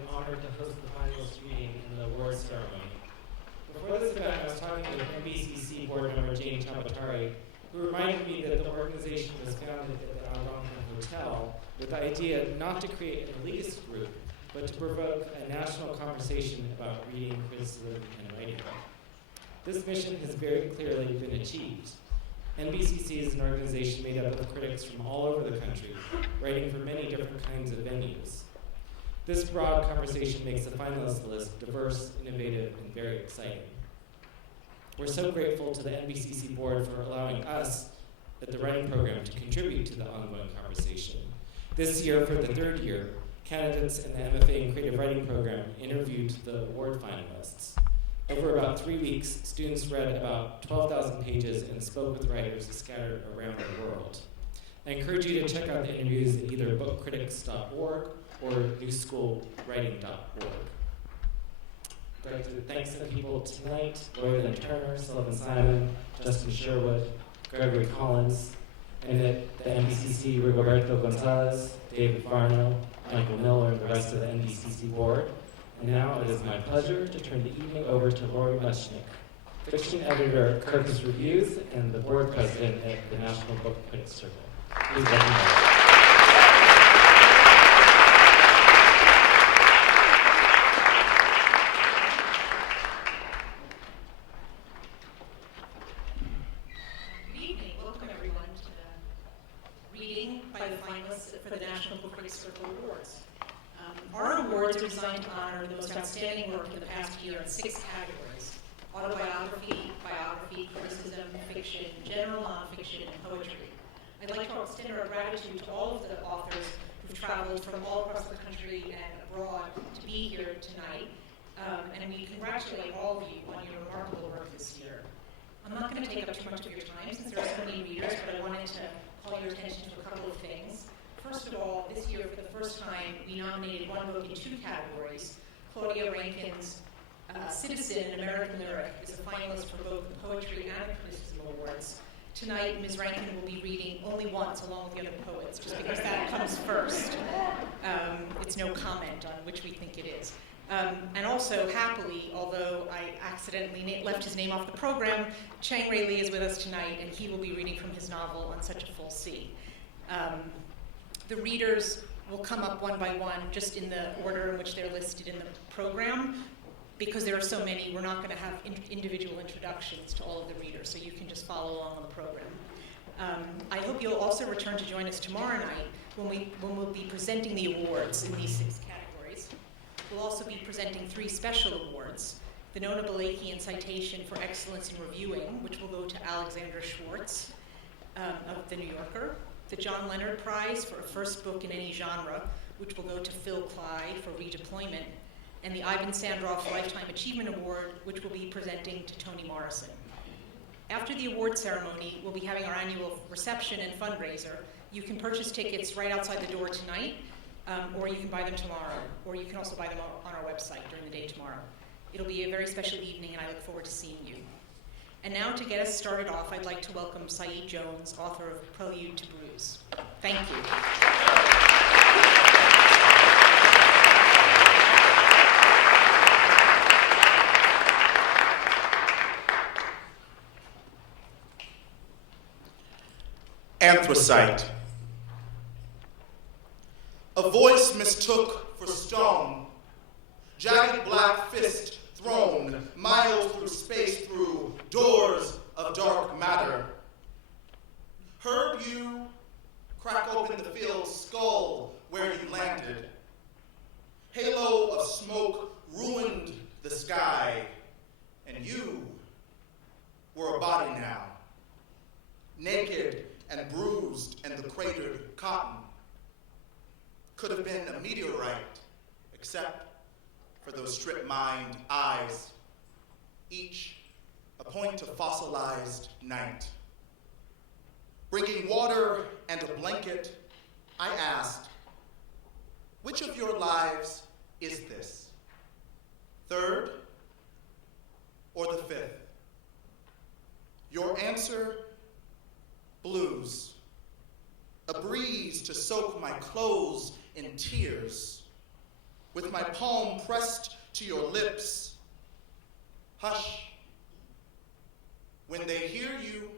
been honored to host the finalist reading in the awards ceremony. Before this event, I was talking with NBCC board member Jane Chabatari, who reminded me that the organization was founded at the Algonquin Hotel with the idea not to create an elitist group, but to provoke a national conversation about reading, criticism, and writing. This mission has very clearly been achieved. NBCC is an organization made up of critics from all over the country, writing for many different kinds of venues. This broad conversation makes the finalist list diverse, innovative, and very exciting. We're so grateful to the NBCC board for allowing us at the writing program to contribute to the ongoing conversation. This year, for the third year, candidates in the MFA in Creative Writing program interviewed the award finalists. Over about 3 weeks, students read about 12,000 pages and spoke with writers scattered around the world. I encourage you to check out the interviews at either bookcritics.org or newschoolwriting.org. I'd like to thank some people tonight: Lloyd Turner, Sullivan Simon, Justin Sherwood, Gregory Collins, and at the NBCC, Rigoberto Gonzalez, David Varno, Michael Miller, and the rest of the NBCC board. And now it is my pleasure to turn the evening over to Lori Muchnick, fiction editor at Kirkus Reviews and the board president at the National Book Critics Circle. Please welcome her. Good evening. Welcome everyone to the reading by the finalists for the National Book Critics Circle Awards. Our awards are designed to honor the most outstanding work in the past year in 6 categories: autobiography, biography, criticism, fiction, general nonfiction, and poetry. I'd like to extend our gratitude to all of the authors who've traveled from all across the country and abroad to be here tonight, and we congratulate all of you on your remarkable work this year. I'm not going to take up too much of your time since there are so many readers, but I wanted to call your attention to a couple of things. First of all, this year, for the first time, we nominated one book in 2 categories. Claudia Rankin's Citizen, an American Lyric, is a finalist for both the Poetry and the Criticism Awards. Tonight, Ms. Rankin will be reading only once along with the other poets, just because that comes first. It's no comment on which we think it is. And also, happily, although I accidentally left his name off the program, Chang Rei Li is with us tonight, and he will be reading from his novel, On Such a Full Sea. The readers will come up one by one, just in the order in which they're listed in the program. Because there are so many, we're not going to have individual introductions to all of the readers, so you can just follow along on the program. I hope you'll also return to join us tomorrow night when we'll be presenting the awards in these 6 categories. We'll also be presenting 3 special awards: the Nona Balakian Citation for Excellence in Reviewing, which will go to Alexandra Schwartz of The New Yorker; the John Leonard Prize for a first book in any genre, which will go to Phil Cly for Redeployment; and the Ivan Sandroff Lifetime Achievement Award, which we'll be presenting to Toni Morrison. After the award ceremony, we'll be having our annual reception and fundraiser. You can purchase tickets right outside the door tonight, or you can buy them tomorrow, or you can also buy them on our website during the day tomorrow. It'll be a very special evening, and I look forward to seeing you. And now, to get us started off, I'd like to welcome Saeed Jones, author of Prelude to Bruise. Thank you. Anthracite. A voice mistook for stone, jagged black fist thrown miles through space, through doors of dark matter. Heard you crack open the field's skull where you landed. Halo of smoke ruined the sky, and you were a body now, naked and bruised, and the cratered cotton could have been a meteorite, except for those strip-mined eyes, each a point of fossilized night. Bringing water and a blanket, I asked, which of your lives is this? Third or the fifth? Your answer, blues. A breeze to soak my clothes in tears. with my palm pressed to your lips. Hush. When they hear you,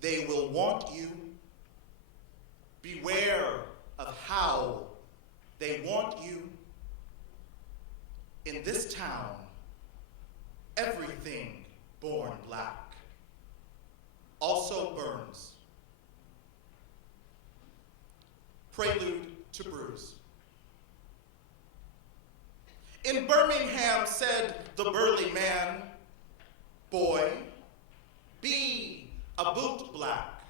they will want you. Beware of how they want you. In this town, everything born black also burns. Prelude to Bruise. In Birmingham, said the burly man, boy, be a boot black,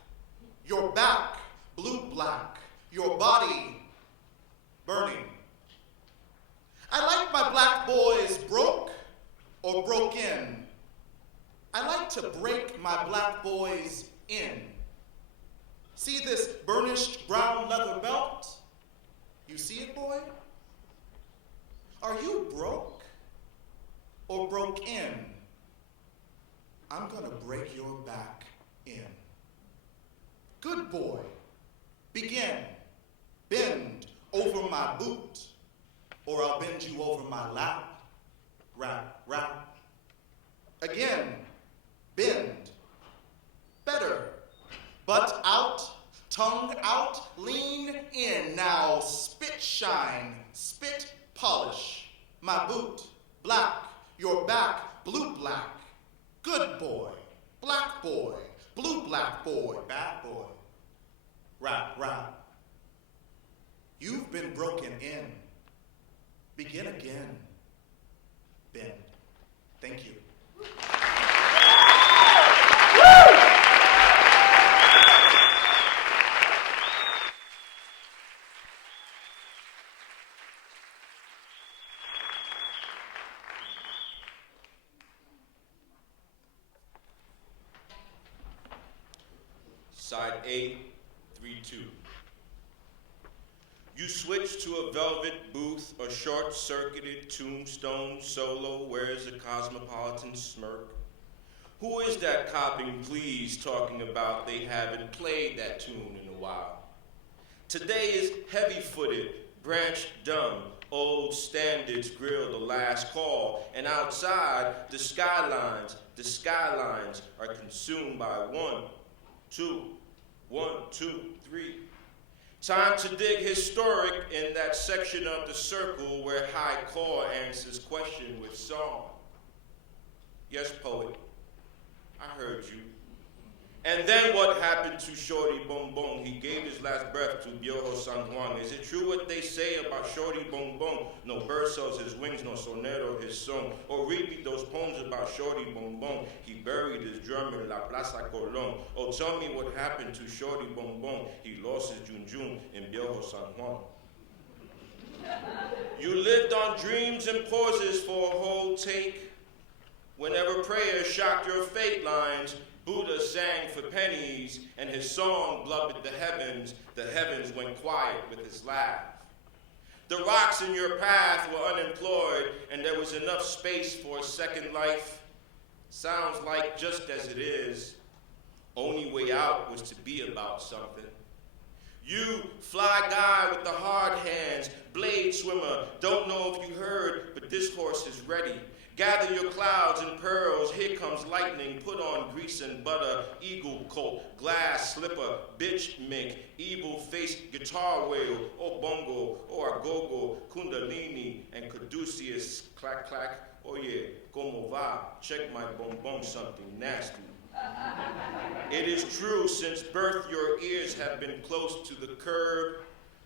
your back blue black, your body burning. I like my black boys broke or broke in. I like to break my black boys in. See this burnished brown leather belt? You see it, boy? Are you broke or broke in? I'm gonna break your back in. Good boy, begin. Bend over my boot, or I'll bend you over my lap. Rap, rap. Again, bend. Better. Butt out, tongue out, lean in. Now spit shine, spit polish. My boot, black, your back, blue black. Good boy, black boy, blue black boy, bad boy. Rap, rap. You've been broken in. Begin again. Bend. Thank you. Side A, 3-2. You switch to a velvet booth, a short-circuited tombstone solo wears a cosmopolitan smirk. Who is that copping please talking about they haven't played that tune in a while? Today is heavy-footed, branched dumb, old standards grill the last call, and outside the skylines are consumed by 1, 2, 1, 2, 3. Time to dig historic in that section of the circle where high core answers question with song. Yes, poet, I heard you. And then what happened to Shorty Bong Bong? He gave his last breath to Biojo San Juan. Is it true what they say about Shorty Bong Bong? No bird sells his wings, no sonero his song. Or repeat those poems about Shorty Bong Bong. He buried his drum in La Plaza Colón. Oh, tell me what happened to Shorty Bong Bong. He lost his Junjun in Biojo San Juan. You lived on dreams and pauses for a whole take. Whenever prayers shocked your fate lines, Buddha sang for pennies, and his song blubbered the heavens went quiet with his laugh. The rocks in your path were unemployed, and there was enough space for a second life. Sounds like just as it is, only way out was to be about something. You, fly guy with the hard hands, blade swimmer, don't know if you heard, but this horse is ready. Gather your clouds and pearls, here comes lightning, put on grease and butter, eagle coat, glass slipper, bitch mink, evil face, guitar whale, or bongo, or agogo, kundalini, and caduceus, clack clack, oh yeah, como va, check my bonbon, something nasty. It is true, since birth your ears have been close to the curb,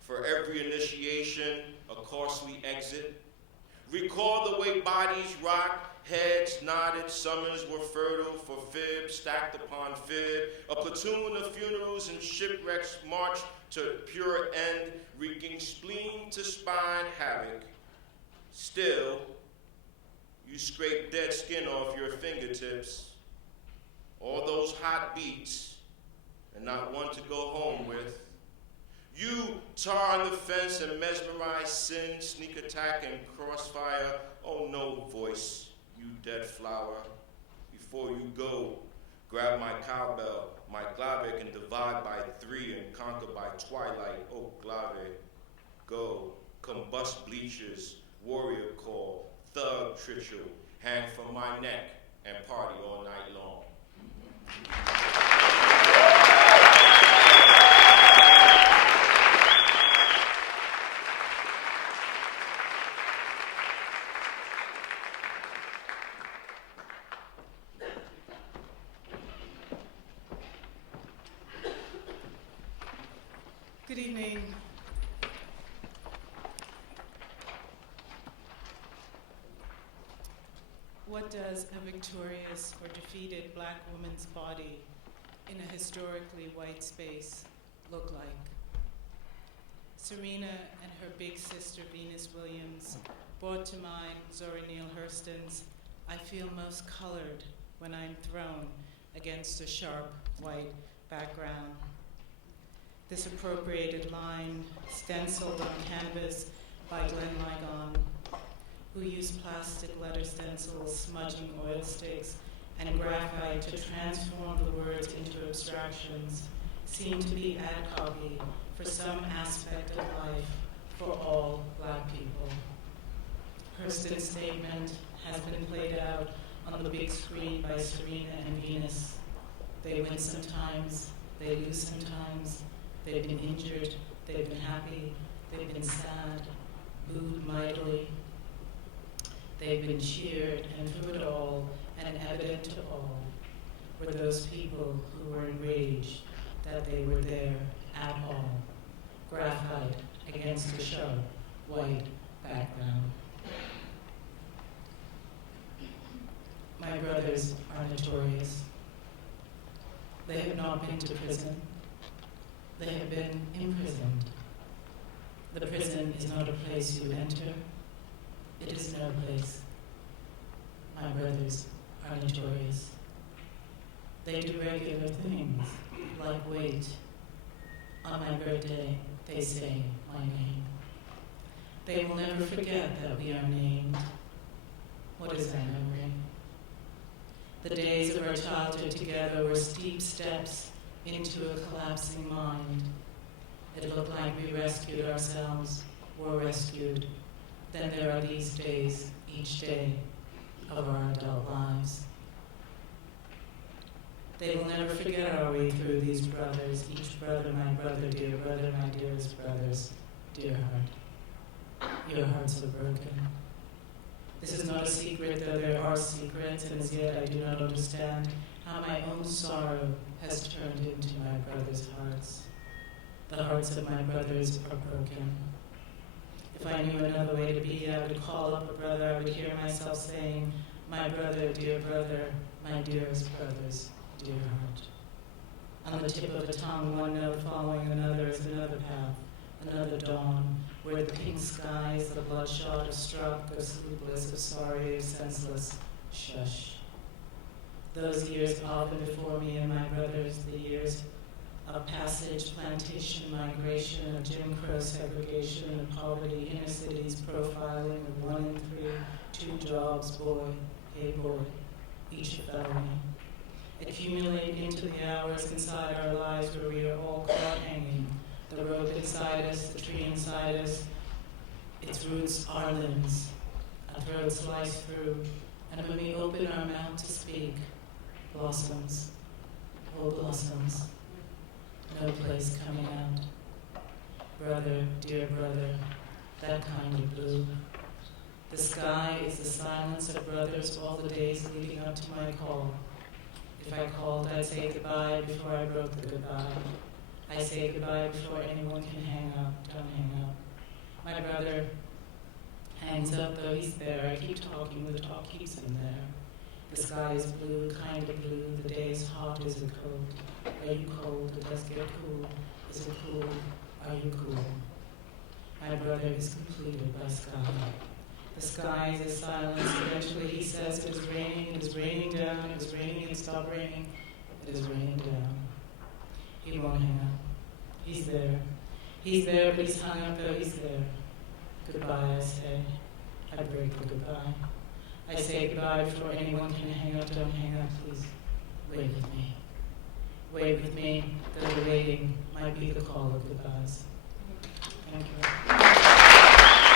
for every initiation, a costly exit. Recall the way bodies rocked, heads nodded, summons were fertile for fib, stacked upon fib. A platoon of funerals and shipwrecks marched to pure end, wreaking spleen to spine havoc. Still, you scrape dead skin off your fingertips. All those hot beats, and not one to go home with. You tar on the fence and mesmerize sin, sneak attack and crossfire. Oh no, voice, you dead flower. Before you go, grab my cowbell, my glave can divide by 3 and conquer by twilight. Oh glave, go, combust bleachers, warrior call, thug trichel, hang from my neck, and party all night long. Good evening. What does a victorious or defeated black woman's body in a historically white space look like? Serena and her big sister Venus Williams brought to mind Zora Neale Hurston's "I feel most colored when I'm thrown against a sharp white background." This appropriated line, stenciled on canvas by Glenn Ligon, who used plastic letter stencils, smudging oil sticks, and graphite to transform the words into abstractions, seemed to be ad copy for some aspect of life for all black people. Hurston's statement has been played out on the big screen by Serena and Venus. They win sometimes, they lose sometimes, they've been injured, they've been happy, they've been sad, booed mightily. They've been cheered, and through it all, and evident to all, were those people who were enraged that they were there at all, graphite against a sharp white background. My brothers are notorious. They have not been to prison. They have been imprisoned. The prison is not a place you enter. It is no place. My brothers are notorious. They do regular things, like wait. On my birthday, they say my name. They will never forget that we are named. What is that memory? The days of our childhood together were steep steps into a collapsing mind. It looked like we rescued ourselves, were rescued. Then there are these days, each day of our adult lives. They will never forget our way through these brothers, each brother, my brother, my dearest brothers, dear heart. Your hearts are broken. This is not a secret, though there are secrets, and as yet I do not understand how my own sorrow has turned into my brothers' hearts. The hearts of my brothers are broken. If I knew another way to be, I would call up a brother. I would hear myself saying, my brother, my dearest brothers, dear heart. On the tip of a tongue, one note following another is another path, another dawn, where the pink skies, the bloodshot, are struck, of sleepless, of sorry, of senseless. Shush. Those years often before me and my brothers, the years of passage, plantation, migration, of Jim Crow segregation, of poverty, inner cities, profiling, of 1 in 3, 2 jobs, boy, hey boy, each a felony. Accumulate into the hours inside our lives where we are all caught hanging. The rope inside us, the tree inside us, its roots our limbs, a throat sliced through, and when we open our mouth to speak, blossoms, oh blossoms, no place coming out. Brother, dear brother, that kind of blue. The sky is the silence of brothers all the days leading up to my call. If I called, I'd say goodbye before I broke the goodbye. I say goodbye before anyone can hang up. Don't hang up. My brother hangs up, though he's there. I keep talking, the talk keeps him there. The sky is blue, kind of blue. The day is hot, is it cold? Are you cold? It does get cool. Is it cool? Are you cool? My brother is completed by sky. The sky is a silence. Eventually he says it is raining down, it is raining, it stopped raining, it is raining down. He won't hang up. He's there. He's there, but he's hung up, though he's there. Goodbye, I say. I break the goodbye. I say goodbye before anyone can hang up. Don't hang up, please. Wait with me. Wait with me, though the waiting might be the call of goodbyes. Thank you.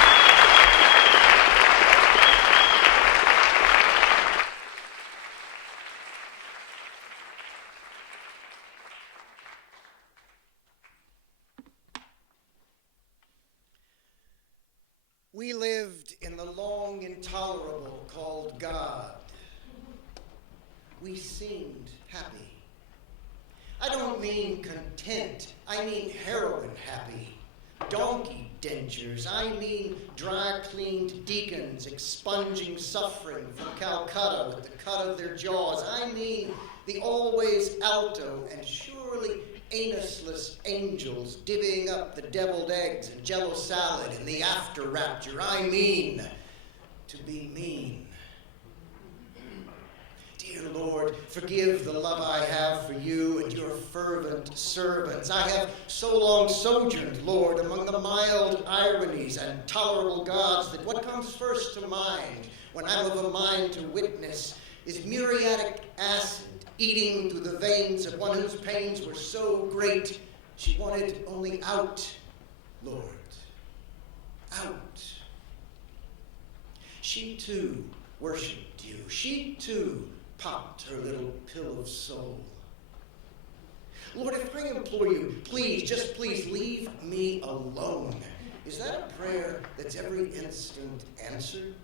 We lived in the long intolerable called God. We seemed happy. I don't mean content, I mean heroin happy. Donkey dentures, I mean dry-cleaned deacons expunging suffering from Calcutta with the cut of their jaws. I mean the always alto and surely anusless angels divvying up the deviled eggs and jello salad in the after rapture. I mean to be mean. Dear Lord, forgive the love I have for you and your fervent servants. I have so long sojourned, Lord, among the mild ironies and tolerable gods that what comes first to mind when I'm of a mind to witness is muriatic acid eating through the veins of one whose pains were so great she wanted only out, Lord, out. She too worshipped you. She too popped her little pill of soul. Lord, if I implore you, please, just please leave me alone. Is that a prayer that's every instant answered?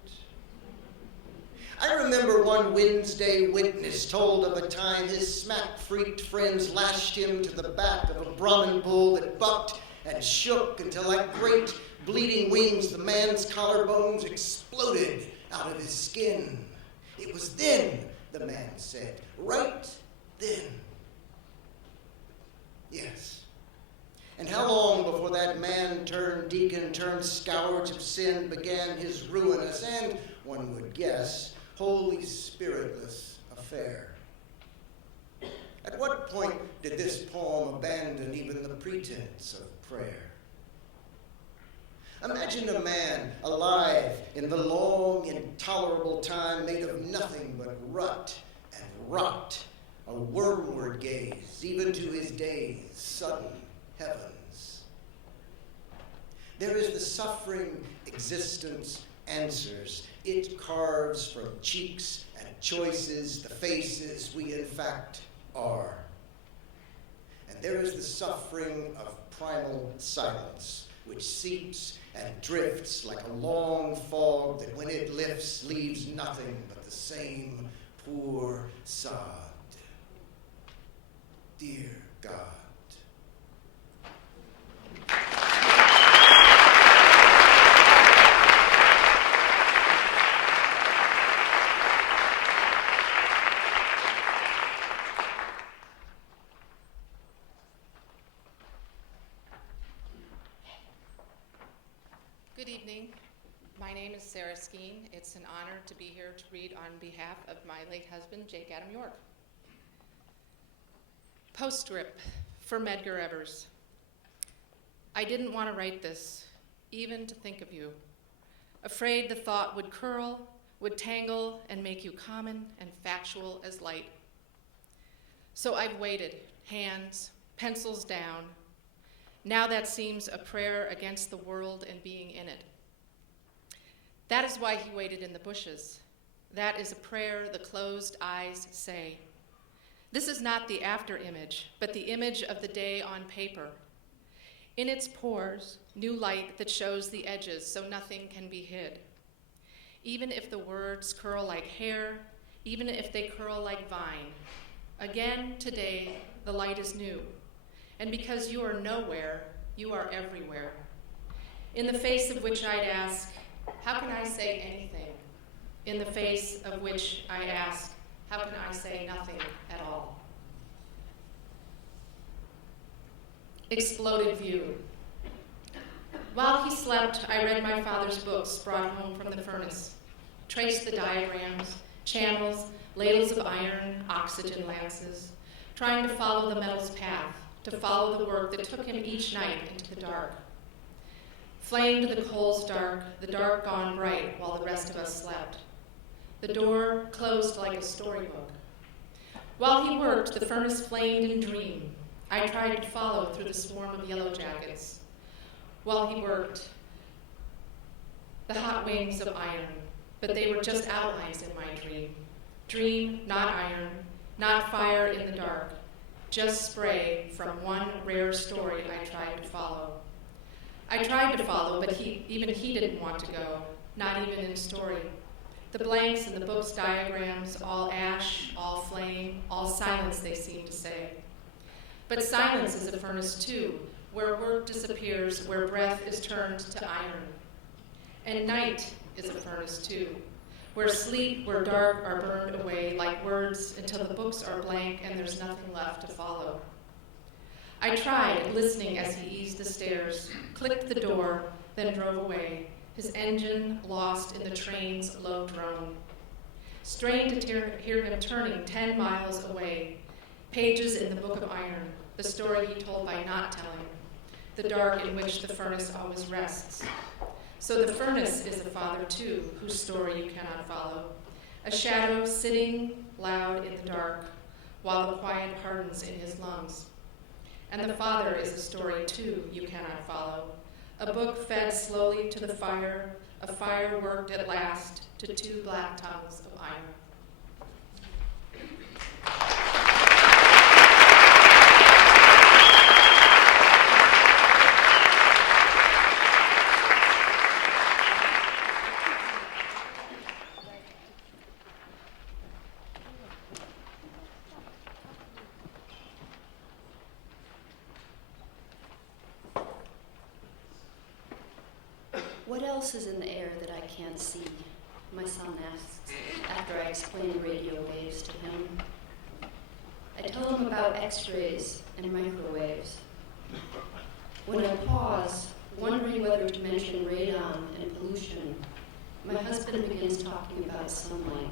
I remember one Wednesday witness told of a time his smack-freaked friends lashed him to the back of a Brahmin bull that bucked and shook until like great bleeding wings the man's collarbones exploded out of his skin. It was then, the man said, right then. Yes. And how long before that man turned deacon turned scourge of sin began his ruinous and, one would guess, Holy Spiritless affair? At what point did this poem abandon even the pretense of prayer? Imagine a man alive in the long, intolerable time made of nothing but rut and rot, a wormward gaze, even to his days, sudden heavens. There is the suffering existence answers. It carves from cheeks and choices the faces we in fact are. And there is the suffering of primal silence, which seeps and drifts like a long fog that when it lifts leaves nothing but the same poor sod. Dear God. Good evening. My name is Sarah Skeen. It's an honor to be here to read on behalf of my late husband, Jake Adam York. Postscript for Medgar Evers. I didn't want to write this, even to think of you. Afraid the thought would curl, would tangle, and make you common and factual as light. So I've waited, hands, pencils down. Now that seems a prayer against the world and being in it. That is why he waited in the bushes. That is a prayer the closed eyes say. This is not the after image, but the image of the day on paper. In its pores, new light that shows the edges so nothing can be hid. Even if the words curl like hair, even if they curl like vine, again today the light is new. And because you are nowhere, you are everywhere. In the face of which I'd ask, how can I say anything? In the face of which I ask, how can I say nothing at all? Exploded view. While he slept, I read my father's books brought home from the furnace, traced the diagrams, channels, ladles of iron, oxygen lances, trying to follow the metal's path, to follow the work that took him each night into the dark. Flamed the coals dark, the dark gone bright while the rest of us slept. The door closed like a storybook. While he worked, the furnace flamed in dream. I tried to follow through the swarm of yellow jackets. While he worked, the hot wings of iron, but they were just outlines in my dream. Dream, not iron, not fire in the dark, just spray from one rare story I tried to follow. I tried to follow, but even he didn't want to go, not even in story. The blanks in the book's diagrams, all ash, all flame, all silence, they seem to say. But silence is a furnace too, where work disappears, where breath is turned to iron. And night is a furnace too, where sleep, where dark are burned away like words until the books are blank and there's nothing left to follow. I tried, listening as he eased the stairs, clicked the door, then drove away, his engine lost in the train's low drone. Strained to hear him turning 10 miles away, pages in the Book of Iron, the story he told by not telling, the dark in which the furnace always rests. So the furnace is a father too, whose story you cannot follow, a shadow sitting loud in the dark, while the quiet hardens in his lungs. And the father is a story too you cannot follow, a book fed slowly to the fire, a fire worked at last to 2 black tongues of iron. What else is in the air that I can't see? My son asks after I explain radio waves to him. I tell him about X-rays and microwaves. When I pause, wondering whether to mention radon and pollution, my husband begins talking about sunlight.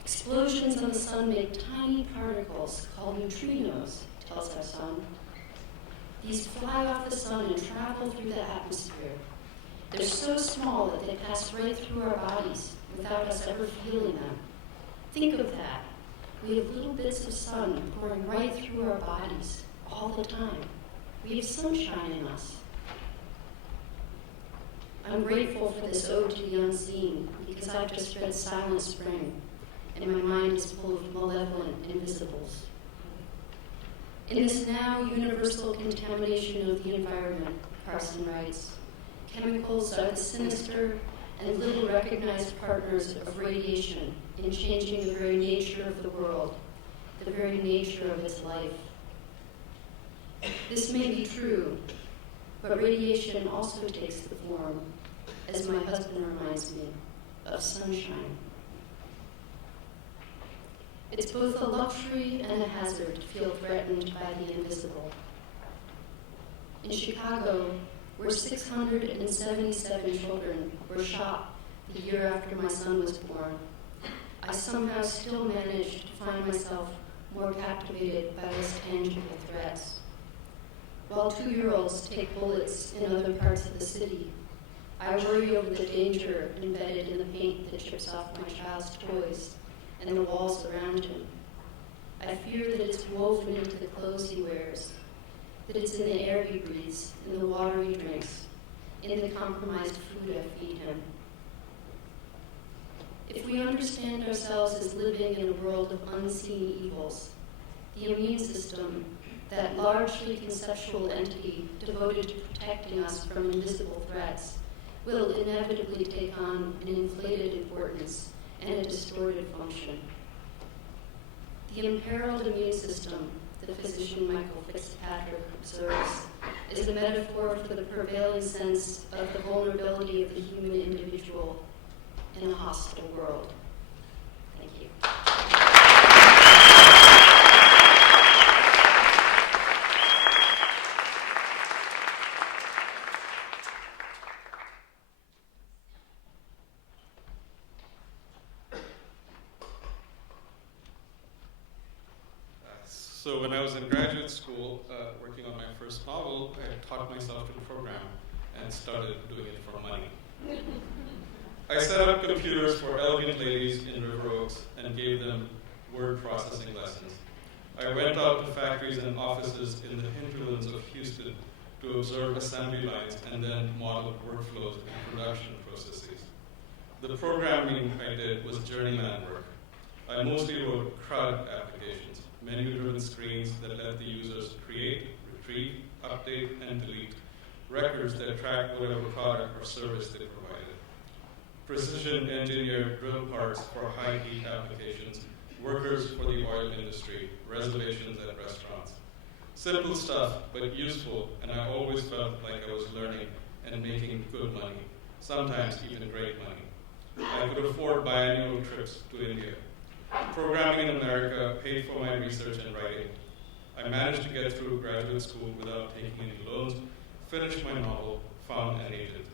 Explosions on the sun make tiny particles called neutrinos, tells our son. These fly off the sun and travel through the atmosphere. They're so small that they pass right through our bodies without us ever feeling them. Think of that. We have little bits of sun pouring right through our bodies all the time. We have sunshine in us. I'm grateful for this ode to the unseen because I've just read Silent Spring, and my mind is full of malevolent invisibles. In this now universal contamination of the environment, Carson writes, chemicals are the sinister and little recognized partners of radiation in changing the very nature of the world, the very nature of its life. This may be true, but radiation also takes the form, as my husband reminds me, of sunshine. It's both a luxury and a hazard to feel threatened by the invisible. In Chicago, where 677 children were shot the year after my son was born, I somehow still managed to find myself more captivated by less tangible threats. While 2-year-olds take bullets in other parts of the city, I worry over the danger embedded in the paint that chips off my child's toys and the walls around him. I fear that it's woven into the clothes he wears, that it's in the air he breathes, in the water he drinks, in the compromised food I feed him. If we understand ourselves as living in a world of unseen evils, the immune system, that largely conceptual entity devoted to protecting us from invisible threats, will inevitably take on an inflated importance and a distorted function. The imperiled immune system, the physician Michael Fitzpatrick observes, is a metaphor for the prevailing sense of the vulnerability of the human individual in a hostile world. Thank you. So when I was in graduate school, working on my first novel, I taught myself to program and started doing it for money. I set up computers for elegant ladies in River Oaks and gave them word processing lessons. I went out to factories and offices in the hinterlands of Houston to observe assembly lines and then model workflows and production processes. The programming I did was journeyman work. I mostly wrote CRUD applications, menu-driven screens that let the users create, retrieve, update, and delete records that track whatever product or service they provided. Precision engineered drill parts for high heat applications, workers for the oil industry, reservations at restaurants. Simple stuff, but useful, and I always felt like I was learning and making good money, sometimes even great money. I could afford biannual trips to India. Programming in America paid for my research and writing. I managed to get through graduate school without taking any loans, finished my novel, found an agent.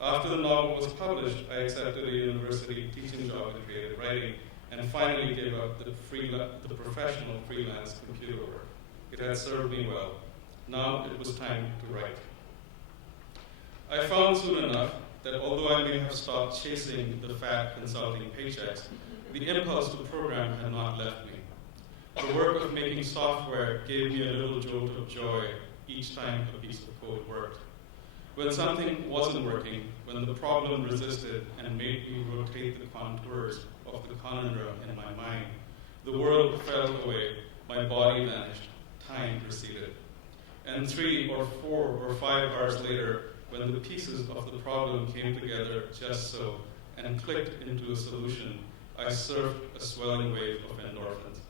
After the novel was published, I accepted a university teaching job in creative writing and finally gave up the professional freelance computer work. It had served me well. Now it was time to write. I found soon enough that although I may have stopped chasing the fat consulting paychecks, the impulse to program had not left me. The work of making software gave me a little jolt of joy each time a piece of code worked. When something wasn't working, when the problem resisted and made me rotate the contours of the conundrum in my mind, the world fell away, my body vanished, time receded. And 3 or 4 or 5 hours later, when the pieces of the problem came together just so and clicked into a solution, I surfed a swelling wave of endorphins.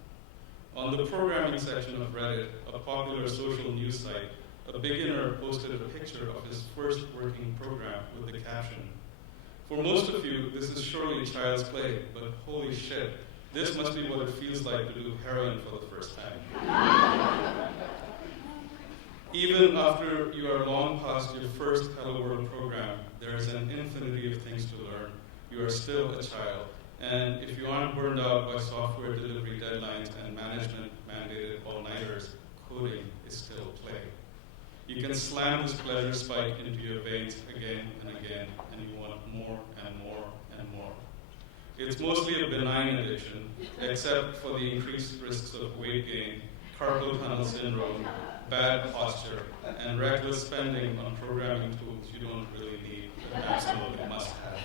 On the programming section of Reddit, a popular social news site, a beginner posted a picture of his first working program with the caption, "For most of you, this is surely child's play, but holy shit, this must be what it feels like to do heroin for the first time." Even after you are long past your first Hello World program, there is an infinity of things to learn. You are still a child. And if you aren't burned out by software delivery deadlines and management-mandated all-nighters, coding is still play. You can slam this pleasure spike into your veins again and again, and you want more and more and more. It's mostly a benign addiction, except for the increased risks of weight gain, carpal tunnel syndrome, bad posture, and reckless spending on programming tools you don't really need, but absolutely must have.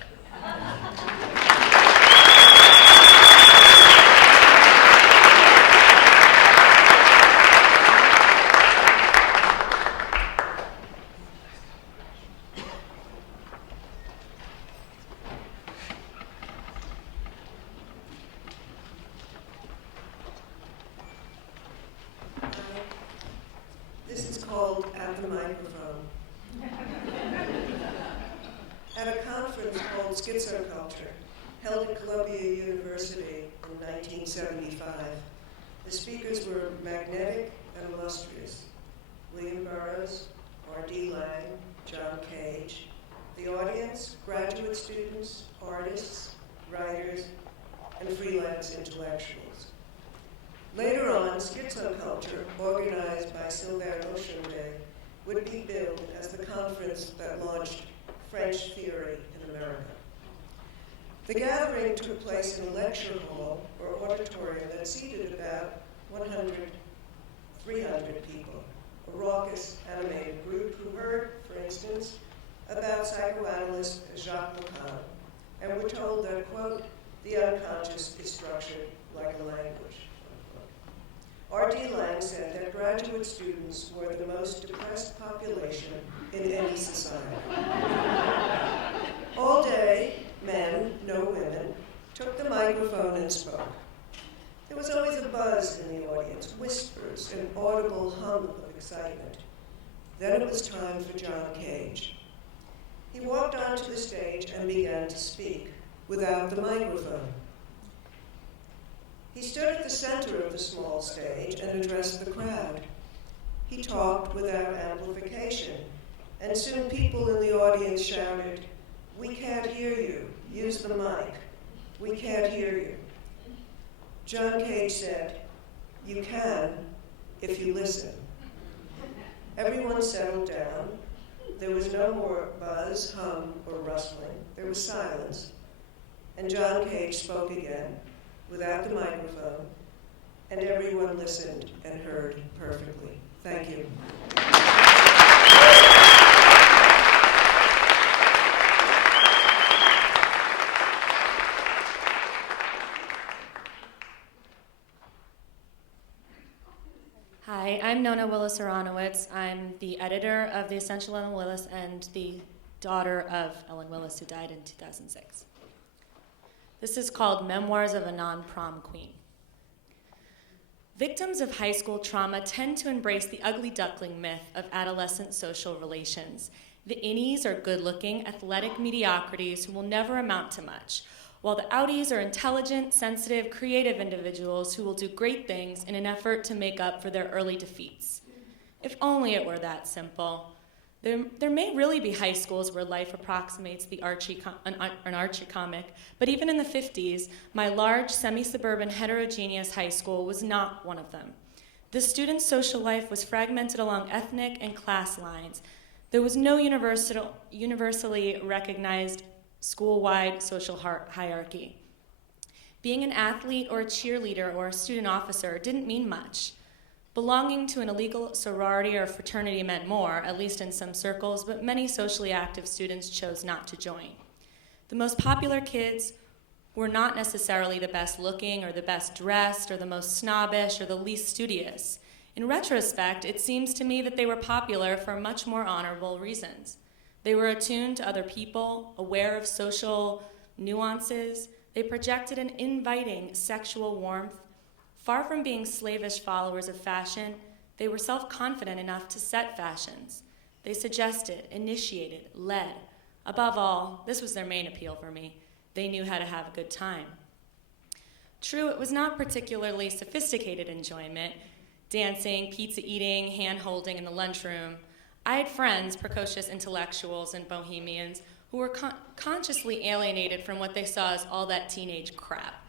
This is called At the Microphone. At a conference called SUBLIME, held at Columbia University in 1975, the speakers were magnetic and illustrious. William Burroughs, R.D. Lang, John Cage. The audience, graduate students, artists, writers, and freelance intellectuals. Later on, Schizoculture, organized by Sylvain Auchinleck, would be billed as the conference that launched French theory in America. The gathering took place in a lecture hall or auditorium that seated about 300 people, a raucous, animated group who heard, for instance, about psychoanalyst Jacques Lacan, and were told that, quote, the unconscious is structured like a language. R.D. Lang said that graduate students were the most depressed population in any society. All day, men, no women, took the microphone and spoke. There was always a buzz in the audience, whispers, an audible hum of excitement. Then it was time for John Cage. He walked onto the stage and began to speak without the microphone. He stood at the center of the small stage and addressed the crowd. He talked without amplification, and soon people in the audience shouted, "We can't hear you. Use the mic. We can't hear you." John Cage said, "You can if you listen." Everyone settled down. There was no more buzz, hum, or rustling. There was silence. And John Cage spoke again, without the microphone, and everyone listened and heard perfectly. Thank you. Hi, I'm Nona Willis-Aronowitz. I'm the editor of The Essential Ellen Willis and the daughter of Ellen Willis, who died in 2006. This is called Memoirs of a Non-Prom Queen. Victims of high school trauma tend to embrace the ugly duckling myth of adolescent social relations. The innies are good-looking, athletic mediocrities who will never amount to much, while the outies are intelligent, sensitive, creative individuals who will do great things in an effort to make up for their early defeats. If only it were that simple. There may really be high schools where life approximates an Archie comic, but even in the 50s, my large, semi-suburban, heterogeneous high school was not one of them. The students' social life was fragmented along ethnic and class lines. There was no universally recognized school-wide social hierarchy. Being an athlete or a cheerleader or a student officer didn't mean much. Belonging to an illegal sorority or fraternity meant more, at least in some circles, but many socially active students chose not to join. The most popular kids were not necessarily the best looking or the best dressed or the most snobbish or the least studious. In retrospect, it seems to me that they were popular for much more honorable reasons. They were attuned to other people, aware of social nuances. They projected an inviting sexual warmth. Far from being slavish followers of fashion, they were self-confident enough to set fashions. They suggested, initiated, led. Above all, this was their main appeal for me, they knew how to have a good time. True, it was not particularly sophisticated enjoyment, dancing, pizza eating, hand-holding in the lunchroom. I had friends, precocious intellectuals and bohemians, who were consciously alienated from what they saw as all that teenage crap.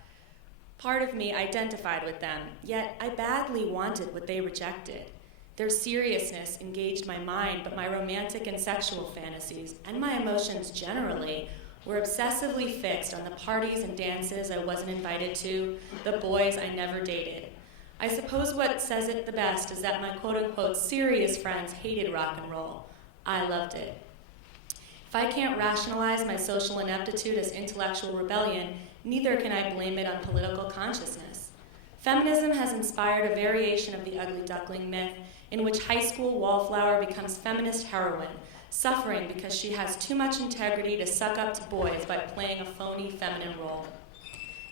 Part of me identified with them, yet I badly wanted what they rejected. Their seriousness engaged my mind, but my romantic and sexual fantasies, and my emotions generally, were obsessively fixed on the parties and dances I wasn't invited to, the boys I never dated. I suppose what says it the best is that my quote-unquote serious friends hated rock and roll. I loved it. If I can't rationalize my social ineptitude as intellectual rebellion, neither can I blame it on political consciousness. Feminism has inspired a variation of the ugly duckling myth in which high school wallflower becomes feminist heroine, suffering because she has too much integrity to suck up to boys by playing a phony feminine role.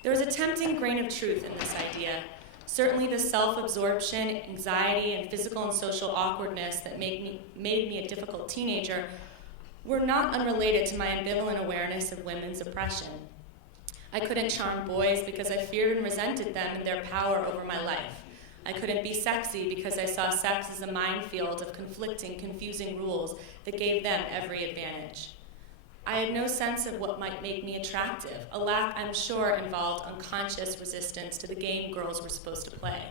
There is a tempting grain of truth in this idea. Certainly the self-absorption, anxiety, and physical and social awkwardness that made me a difficult teenager were not unrelated to my ambivalent awareness of women's oppression. I couldn't charm boys because I feared and resented them and their power over my life. I couldn't be sexy because I saw sex as a minefield of conflicting, confusing rules that gave them every advantage. I had no sense of what might make me attractive, a lack I'm sure involved unconscious resistance to the game girls were supposed to play,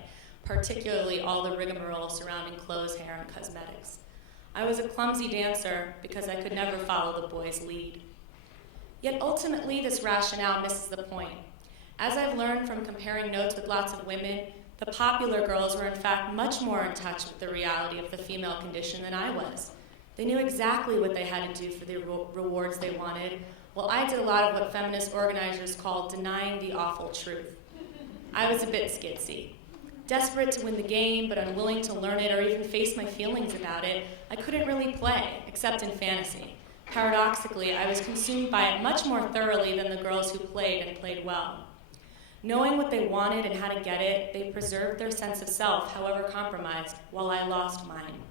particularly all the rigmarole surrounding clothes, hair, and cosmetics. I was a clumsy dancer because I could never follow the boys' lead. Yet ultimately, this rationale misses the point. As I've learned from comparing notes with lots of women, the popular girls were in fact much more in touch with the reality of the female condition than I was. They knew exactly what they had to do for the rewards they wanted, while I did a lot of what feminist organizers call denying the awful truth. I was a bit skitsy. Desperate to win the game, but unwilling to learn it or even face my feelings about it, I couldn't really play, except in fantasy. Paradoxically, I was consumed by it much more thoroughly than the girls who played and played well. Knowing what they wanted and how to get it, they preserved their sense of self, however compromised, while I lost mine.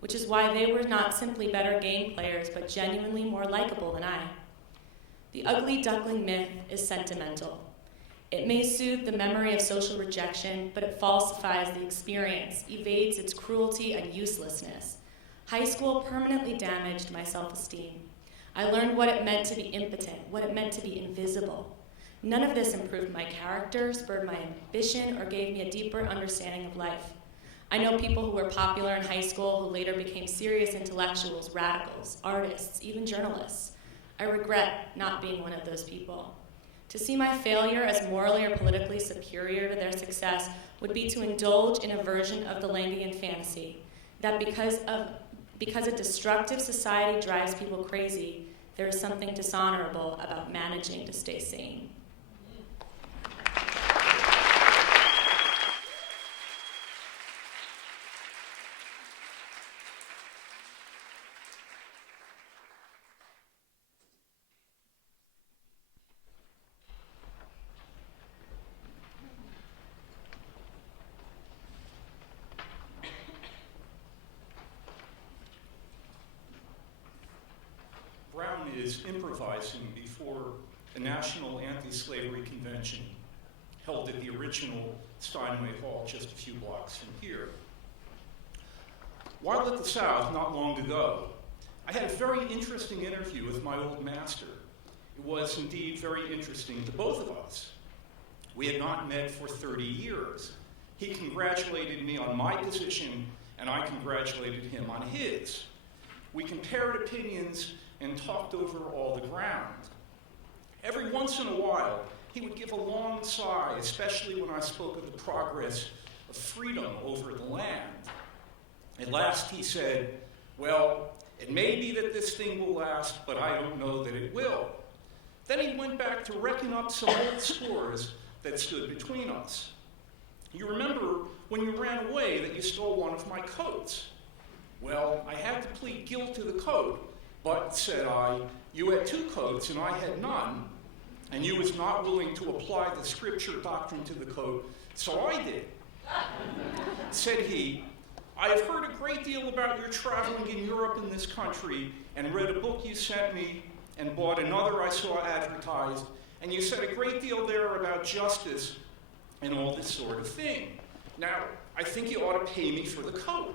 Which is why they were not simply better game players, but genuinely more likable than I. The ugly duckling myth is sentimental. It may soothe the memory of social rejection, but it falsifies the experience, evades its cruelty and uselessness. High school permanently damaged my self-esteem. I learned what it meant to be impotent, what it meant to be invisible. None of this improved my character, spurred my ambition, or gave me a deeper understanding of life. I know people who were popular in high school who later became serious intellectuals, radicals, artists, even journalists. I regret not being one of those people. To see my failure as morally or politically superior to their success would be to indulge in a version of the Langian fantasy, that because a destructive society drives people crazy, there is something dishonorable about managing to stay sane. is improvising before the National Anti-Slavery Convention held at the original Steinway Hall just a few blocks from here. While at the South not long ago, I had a very interesting interview with my old master. It was indeed very interesting to both of us. We had not met for 30 years. He congratulated me on my position, and I congratulated him on his. We compared opinions and talked over all the ground. Every once in a while, he would give a long sigh, especially when I spoke of the progress of freedom over the land. At last he said, "Well, it may be that this thing will last, but I don't know that it will." Then he went back to reckon up some old scores that stood between us. "You remember when you ran away that you stole one of my coats?" "Well, I had to plead guilt to the coat, but," said I, "you had 2 coats and I had none, and you was not willing to apply the scripture doctrine to the coat, so I did." Said he, "I have heard a great deal about your traveling in Europe and this country, and read a book you sent me, and bought another I saw advertised, and you said a great deal there about justice and all this sort of thing. Now, I think you ought to pay me for the coat."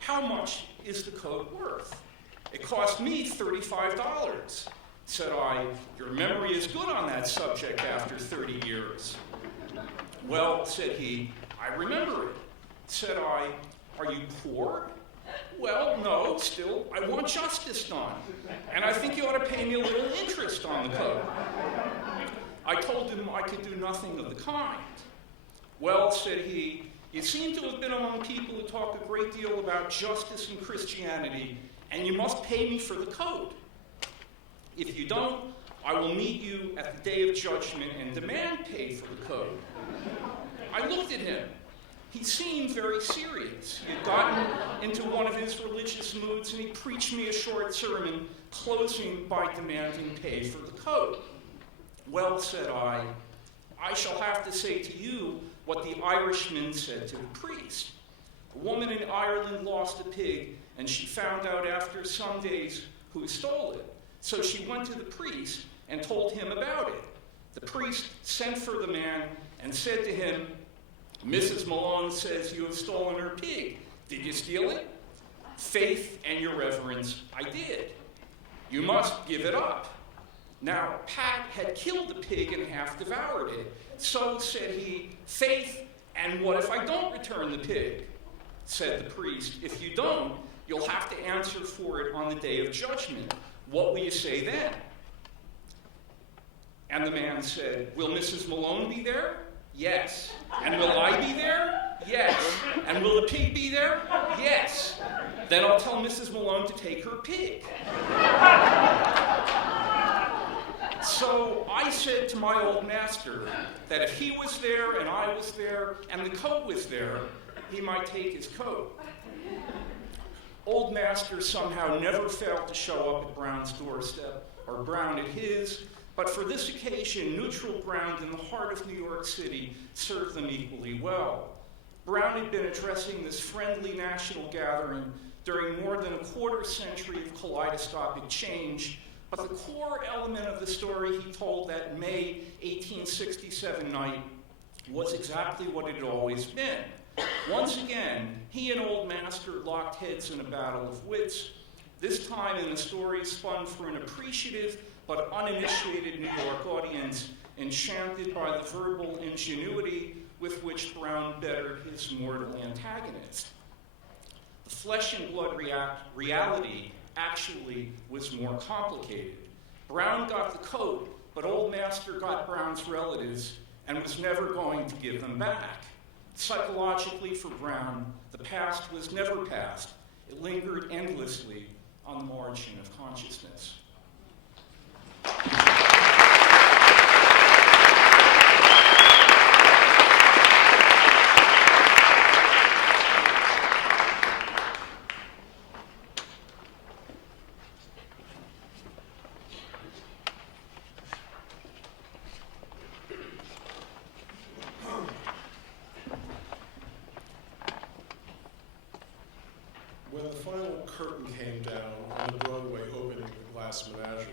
"How much is the coat worth?" "It cost me $35. Said I, "Your memory is good on that subject after 30 years. "Well," said he, "I remember it." Said I, "Are you poor?" "Well, no, still, I want justice done, and I think you ought to pay me a little interest on the coat." I told him I could do nothing of the kind. "Well," said he, "you seem to have been among people who talk a great deal about justice and Christianity, and you must pay me for the coat. If you don't, I will meet you at the day of judgment and demand pay for the coat." I looked at him. He seemed very serious. He had gotten into one of his religious moods, and he preached me a short sermon, closing by demanding pay for the coat. "Well," said I shall have to say to you what the Irishman said to the priest. A woman in Ireland lost a pig, and she found out after some days who stole it. So she went to the priest and told him about it. The priest sent for the man and said to him, "Mrs. Malone says you have stolen her pig. Did you steal it?" "Faith and your reverence, I did." "You must give it up." Now, Pat had killed the pig and half devoured it. So, said he, "Faith, and what if I don't return the pig?" Said the priest, "If you don't, you'll have to answer for it on the day of judgment. What will you say then?" And the man said, "Will Mrs. Malone be there?" "Yes." "And will I be there?" "Yes." "And will the pig be there?" "Yes." "Then I'll tell Mrs. Malone to take her pig." So I said to my old master that if he was there and I was there and the coat was there, he might take his coat. Old master somehow never failed to show up at Brown's doorstep, or Brown at his, but for this occasion, neutral ground in the heart of New York City served them equally well. Brown had been addressing this friendly national gathering during more than a quarter century of kaleidoscopic change, but the core element of the story he told that May 1867 night was exactly what it had always been. Once again, he and Old Master locked heads in a battle of wits. This time in the story spun for an appreciative but uninitiated New York audience, enchanted by the verbal ingenuity with which Brown bettered his mortal antagonist. The flesh and blood reality actually was more complicated. Brown got the coat, but Old Master got Brown's relatives and was never going to give them back. Psychologically for Brown, the past was never past. It lingered endlessly on the margin of consciousness. When the final curtain came down on the Broadway opening of The Glass Menagerie,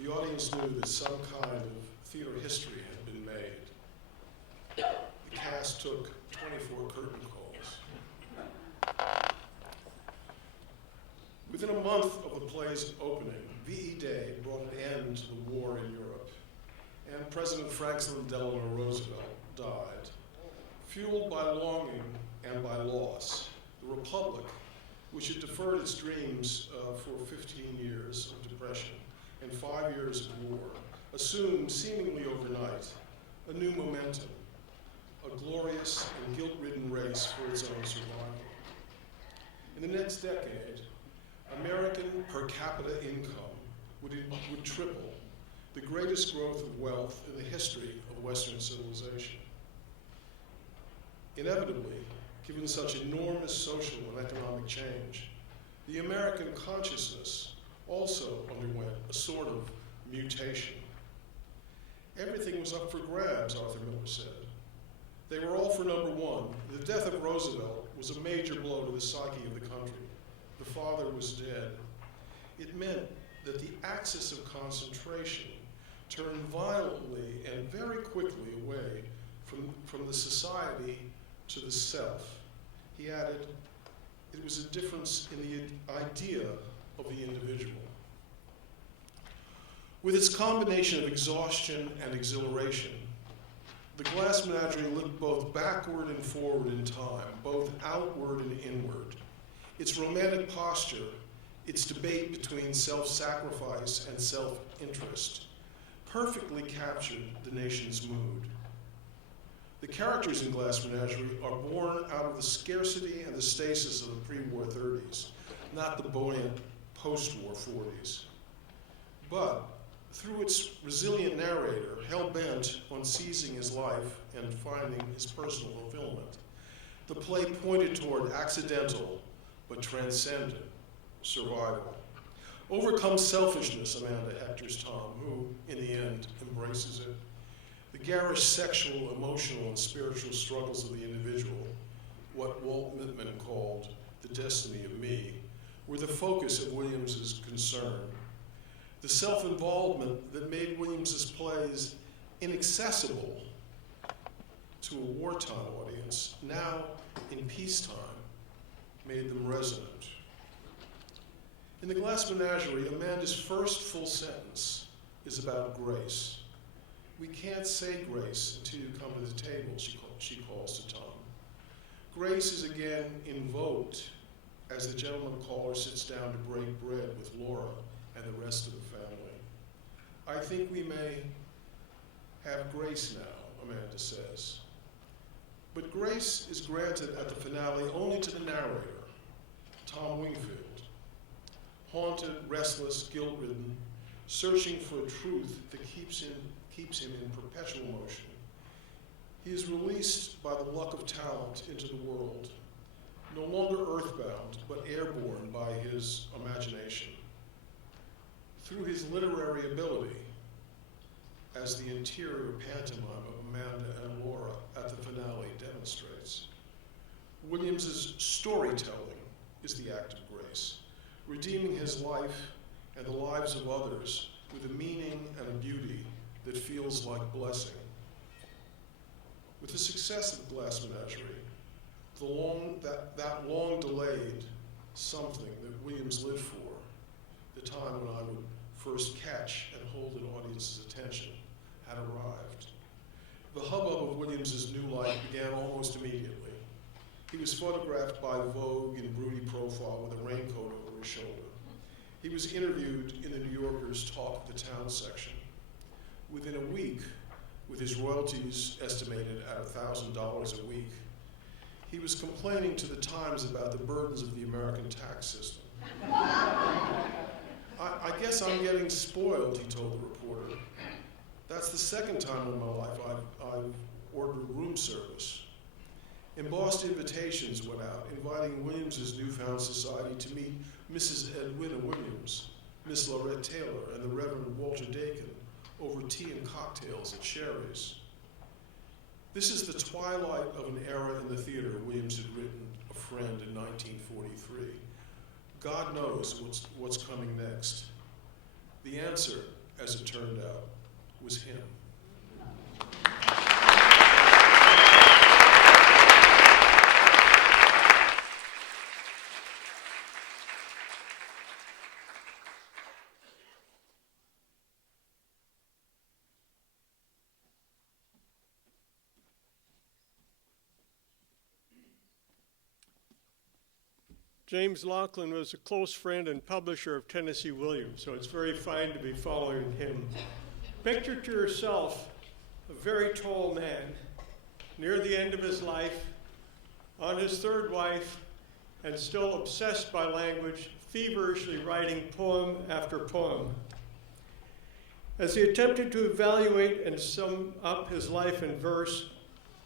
the audience knew that some kind of theater history had been made. The cast took 24 curtain calls. Within a month of the play's opening, V.E. Day brought an end to the war in Europe, and President Franklin Delano Roosevelt died. Fueled by longing and by loss, the Republic, which had deferred its dreams for 15 years of depression and 5 years of war, assumed, seemingly overnight, a new momentum, a glorious and guilt-ridden race for its own survival. In the next decade, American per capita income would triple, the greatest growth of wealth in the history of Western civilization. Inevitably, given such enormous social and economic change, the American consciousness also underwent a sort of mutation. Everything was up for grabs, Arthur Miller said. They were all for number one. The death of Roosevelt was a major blow to the psyche of the country. The father was dead. It meant that the axis of concentration turned violently and very quickly away from the society to the self. He added, it was a difference in the idea of the individual. With its combination of exhaustion and exhilaration, the Glass Menagerie looked both backward and forward in time, both outward and inward. Its romantic posture, its debate between self-sacrifice and self-interest, perfectly captured the nation's mood. The characters in Glass Menagerie are born out of the scarcity and the stasis of the pre-war 30s, not the buoyant post-war 40s. But through its resilient narrator, hell-bent on seizing his life and finding his personal fulfillment, the play pointed toward accidental but transcendent survival. Overcome selfishness, Amanda Hector's Tom, who, in the end, embraces it. The garish sexual, emotional, and spiritual struggles of the individual, what Walt Whitman called the destiny of me, were the focus of Williams's concern. The self-involvement that made Williams's plays inaccessible to a wartime audience, now in peacetime, made them resonant. In The Glass Menagerie, Amanda's first full sentence is about grace. We can't say grace until you come to the table, she calls to Tom. Grace is again invoked as the gentleman caller sits down to break bread with Laura and the rest of the family. I think we may have grace now, Amanda says. But grace is granted at the finale only to the narrator, Tom Wingfield. Haunted, restless, guilt-ridden, searching for a truth that keeps him in perpetual motion. He is released by the luck of talent into the world, no longer earthbound, but airborne by his imagination. Through his literary ability, as the interior pantomime of Amanda and Laura at the finale demonstrates, Williams's storytelling is the act of grace, redeeming his life and the lives of others with a meaning and a beauty that feels like blessing. With the success of The Glass Menagerie, that long-delayed something that Williams lived for, the time when I would first catch and hold an audience's attention, had arrived. The hubbub of Williams's new life began almost immediately. He was photographed by Vogue in broody profile with a raincoat over his shoulder. He was interviewed in the New Yorker's Talk of the Town section. Within a week, with his royalties estimated at $1,000 a week, he was complaining to the Times about the burdens of the American tax system. I guess I'm getting spoiled, he told the reporter. That's the second time in my life I've ordered room service. Embossed invitations went out, inviting Williams's newfound society to meet Mrs. Edwina Williams, Miss Laurette Taylor, and the Reverend Walter Dakin over tea and cocktails at Sherry's. This is the twilight of an era in the theater, Williams had written a friend in 1943, God knows what's coming next. The answer, as it turned out, was him. James Laughlin was a close friend and publisher of Tennessee Williams, so it's very fine to be following him. Picture to yourself a very tall man, near the end of his life, on his third wife, and still obsessed by language, feverishly writing poem after poem. As he attempted to evaluate and sum up his life in verse,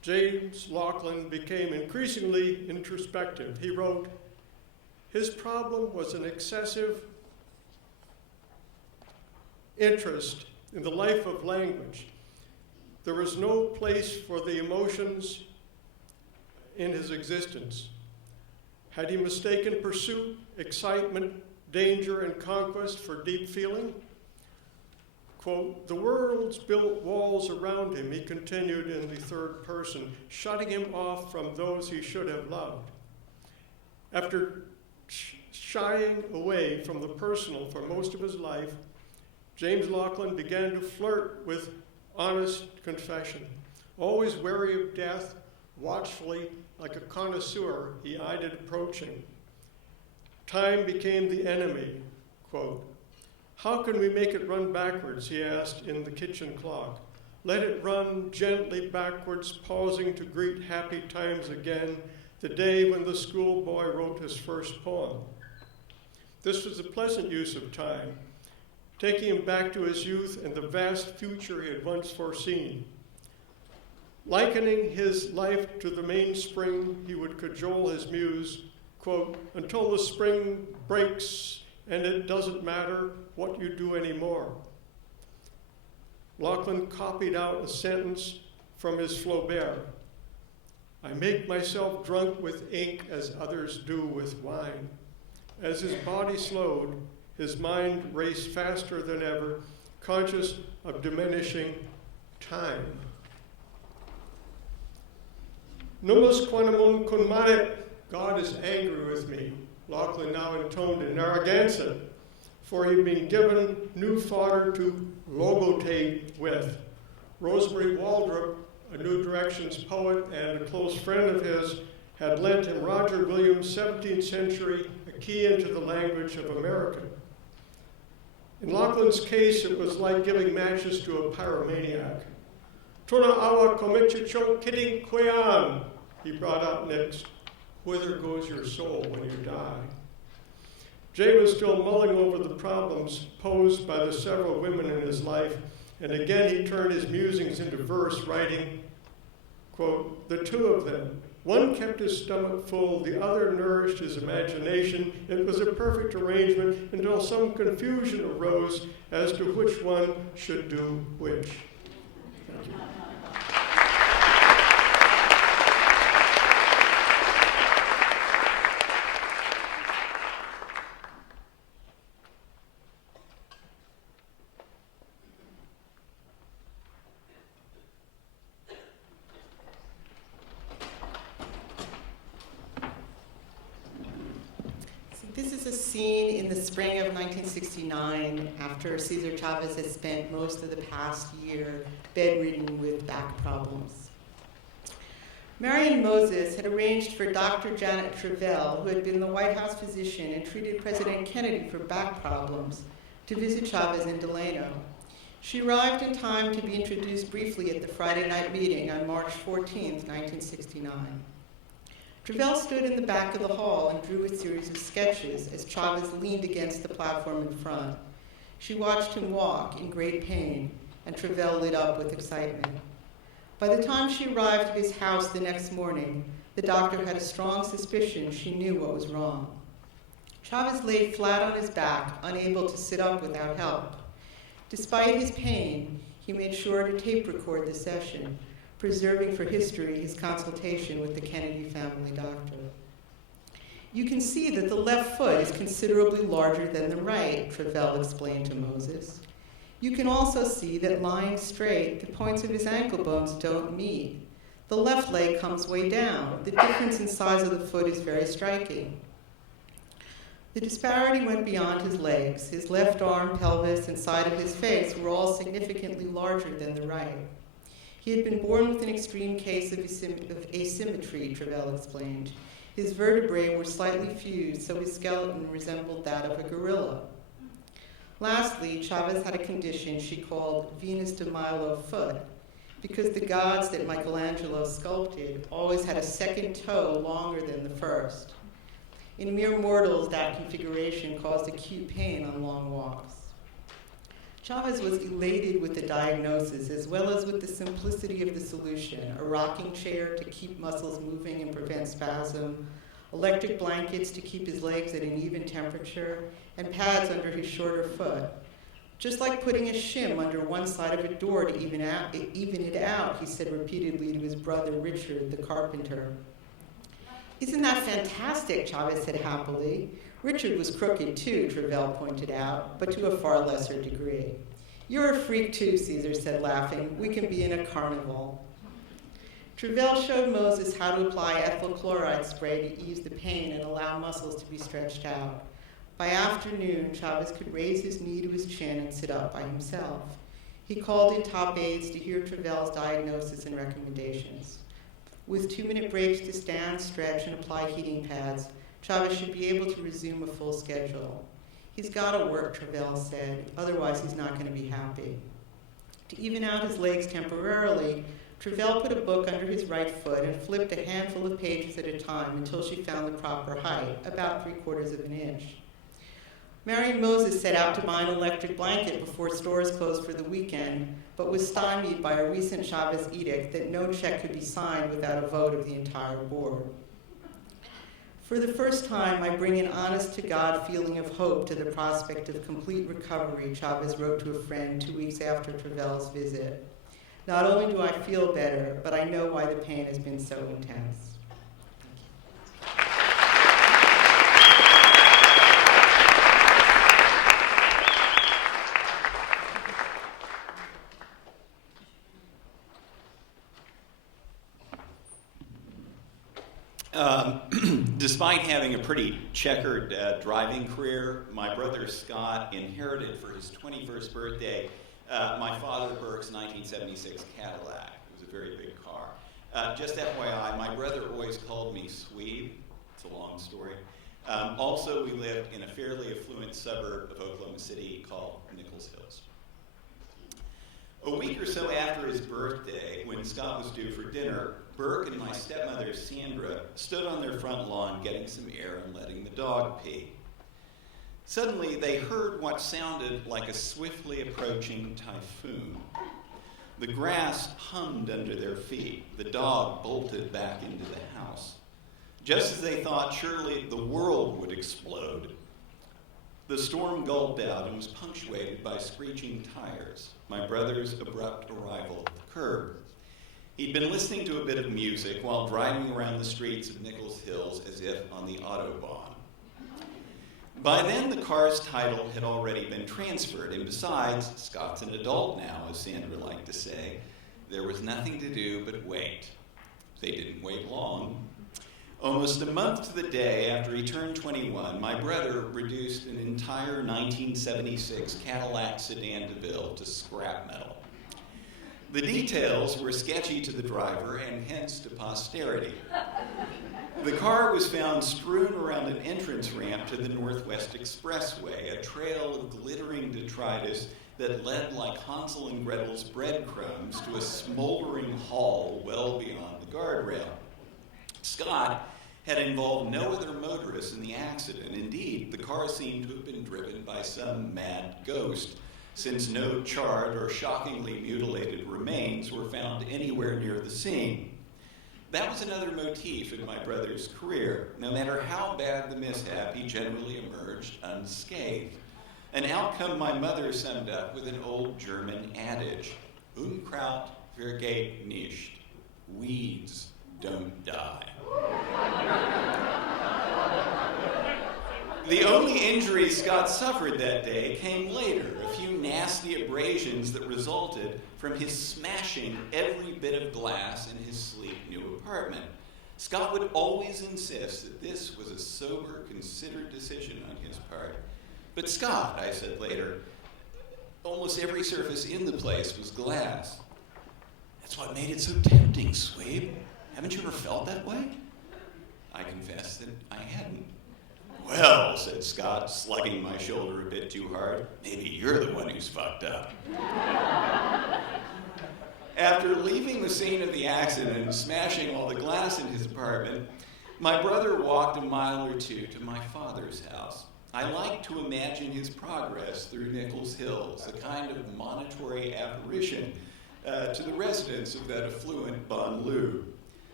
James Laughlin became increasingly introspective. He wrote, his problem was an excessive interest in the life of language. There was no place for the emotions in his existence. Had he mistaken pursuit, excitement, danger, and conquest for deep feeling? Quote, the world's built walls around him, he continued in the third person, shutting him off from those he should have loved. After shying away from the personal for most of his life, James Laughlin began to flirt with honest confession. Always wary of death, watchfully, like a connoisseur, he eyed it approaching. Time became the enemy, quote. How can we make it run backwards, he asked in the kitchen clock. Let it run gently backwards, pausing to greet happy times again, the day when the schoolboy wrote his first poem. This was a pleasant use of time, taking him back to his youth and the vast future he had once foreseen. Likening his life to the mainspring, he would cajole his muse, quote, until the spring breaks and it doesn't matter what you do anymore. Laughlin copied out a sentence from his Flaubert. I make myself drunk with ink as others do with wine. As his body slowed, his mind raced faster than ever, conscious of diminishing time. Numus quanamum conmanet, God is angry with me, Laughlin now intoned in Narragansett, for he'd been given new fodder to logotate with. Rosemary Waldrop, a New Directions poet and a close friend of his, had lent him Roger Williams' 17th century A Key into the Language of America. In Laughlin's case, it was like giving matches to a pyromaniac. Tuna awa komichichon kidding kwean, he brought up next. Whither goes your soul when you die? Jay was still mulling over the problems posed by the several women in his life, and again he turned his musings into verse, writing, quote, the two of them, one kept his stomach full, the other nourished his imagination. It was a perfect arrangement until some confusion arose as to which one should do which. Thank you. This is a scene in the spring of 1969 after Cesar Chavez has spent most of the past year bedridden with back problems. Marion Moses had arranged for Dr. Janet Travell, who had been the White House physician and treated President Kennedy for back problems, to visit Chavez in Delano. She arrived in time to be introduced briefly at the Friday night meeting on March 14, 1969. Travell stood in the back of the hall and drew a series of sketches as Chavez leaned against the platform in front. She watched him walk in great pain, and Travell lit up with excitement. By the time she arrived at his house the next morning, the doctor had a strong suspicion she knew what was wrong. Chavez lay flat on his back, unable to sit up without help. Despite his pain, he made sure to tape record the session, preserving for history his consultation with the Kennedy family doctor. You can see that the left foot is considerably larger than the right, Travell explained to Moses. You can also see that lying straight, the points of his ankle bones don't meet. The left leg comes way down. The difference in size of the foot is very striking. The disparity went beyond his legs. His left arm, pelvis, and side of his face were all significantly larger than the right. He had been born with an extreme case of asymmetry, Travell explained. His vertebrae were slightly fused, so his skeleton resembled that of a gorilla. Lastly, Chavez had a condition she called Venus de Milo foot, because the gods that Michelangelo sculpted always had a second toe longer than the first. In mere mortals, that configuration caused acute pain on long walks. Chavez was elated with the diagnosis as well as with the simplicity of the solution: a rocking chair to keep muscles moving and prevent spasm, electric blankets to keep his legs at an even temperature, and pads under his shorter foot. Just like putting a shim under one side of a door to even it out, he said repeatedly to his brother Richard, the carpenter. Isn't that fantastic, Chavez said happily. Richard was crooked too, Travell pointed out, but to a far lesser degree. You're a freak too, Caesar said, laughing. We can be in a carnival. Travell showed Moses how to apply ethyl chloride spray to ease the pain and allow muscles to be stretched out. By afternoon, Chavez could raise his knee to his chin and sit up by himself. He called in top aides to hear Travell's diagnosis and recommendations. With 2-minute breaks to stand, stretch, and apply heating pads, Chavez should be able to resume a full schedule. He's got to work, Travell said, otherwise he's not going to be happy. To even out his legs temporarily, Travell put a book under his right foot and flipped a handful of pages at a time until she found the proper height, about 3/4 of an inch. Mary and Moses set out to buy an electric blanket before stores closed for the weekend, but was stymied by a recent Chavez edict that no check could be signed without a vote of the entire board. For the first time, I bring an honest-to-God feeling of hope to the prospect of complete recovery, Chavez wrote to a friend 2 weeks after Travell's visit. Not only do I feel better, but I know why the pain has been so intense. Despite having a pretty checkered driving career, my brother Scott inherited for his 21st birthday my father Burke's 1976 Cadillac. It was a very big car. Just FYI, my brother always called me Sweeb. It's a long story. Also, we lived in a fairly affluent suburb of Oklahoma City called Nichols Hills. A week or so after his birthday, when Scott was due for dinner, Burke and my stepmother, Sandra, stood on their front lawn getting some air and letting the dog pee. Suddenly, they heard what sounded like a swiftly approaching typhoon. The grass hummed under their feet. The dog bolted back into the house. Just as they thought surely the world would explode, the storm gulped out and was punctuated by screeching tires. My brother's abrupt arrival at the curb. He'd been listening to a bit of music while driving around the streets of Nichols Hills as if on the Autobahn. By then, the car's title had already been transferred, and besides, Scott's an adult now, as Sandra liked to say. There was nothing to do but wait. They didn't wait long. Almost a month to the day after he turned 21, my brother reduced an entire 1976 Cadillac Sedan DeVille to scrap metal. The details were sketchy to the driver and hence to posterity. The car was found strewn around an entrance ramp to the Northwest Expressway, a trail of glittering detritus that led like Hansel and Gretel's breadcrumbs to a smoldering hall well beyond the guardrail. Scott had involved no other motorists in the accident. Indeed, the car seemed to have been driven by some mad ghost, since no charred or shockingly mutilated remains were found anywhere near the scene. That was another motif in my brother's career. No matter how bad the mishap, he generally emerged unscathed. An outcome my mother summed up with an old German adage, Unkraut vergeht nicht. Weeds don't die. The only injury Scott suffered that day came later, a few nasty abrasions that resulted from his smashing every bit of glass in his sleek new apartment. Scott would always insist that this was a sober, considered decision on his part. But Scott, I said later, almost every surface in the place was glass. That's what made it so tempting, Swabe. Haven't you ever felt that way? I confessed that I hadn't. Well, said Scott, slugging my shoulder a bit too hard, maybe you're the one who's fucked up. After leaving the scene of the accident and smashing all the glass in his apartment, my brother walked a mile or two to my father's house. I like to imagine his progress through Nichols Hills, a kind of monitory apparition to the residents of that affluent banlieue.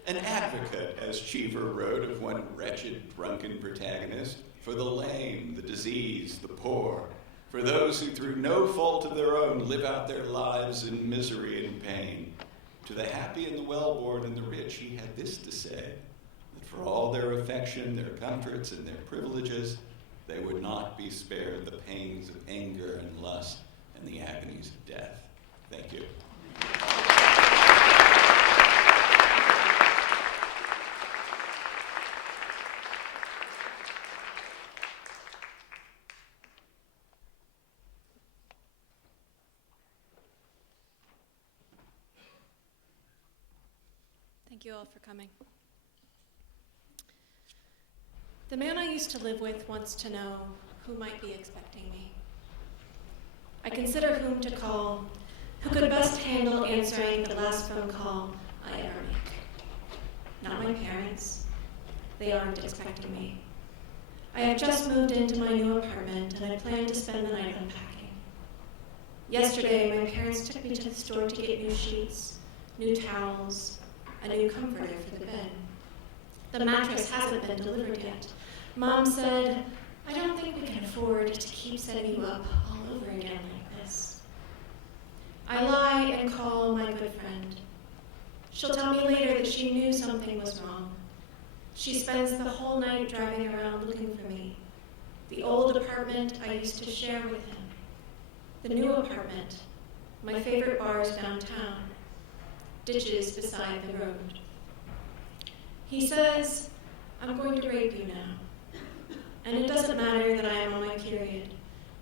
An advocate, as Cheever wrote of one wretched, drunken protagonist, for the lame, the diseased, the poor, for those who through no fault of their own live out their lives in misery and pain. To the happy and the well-born and the rich, he had this to say, that for all their affection, their comforts, and their privileges, they would not be spared the pains of anger and lust and the agonies of death. Thank you. Thank you all for coming. The man I used to live with wants to know who might be expecting me. I consider whom to call, who could best handle answering the last phone call I ever make. Not my parents. They aren't expecting me. I have just moved into my new apartment and I plan to spend the night unpacking. Yesterday, my parents took me to the store to get new sheets, new towels, a new comforter for the bed. The mattress hasn't been delivered yet. Mom said, I don't think we can afford to keep setting you up all over again like this. I lie and call my good friend. She'll tell me later that she knew something was wrong. She spends the whole night driving around looking for me. The old apartment I used to share with him. The new apartment, my favorite bars downtown. Ditches beside the road. He says, I'm going to rape you now. And it doesn't matter that I am on my period,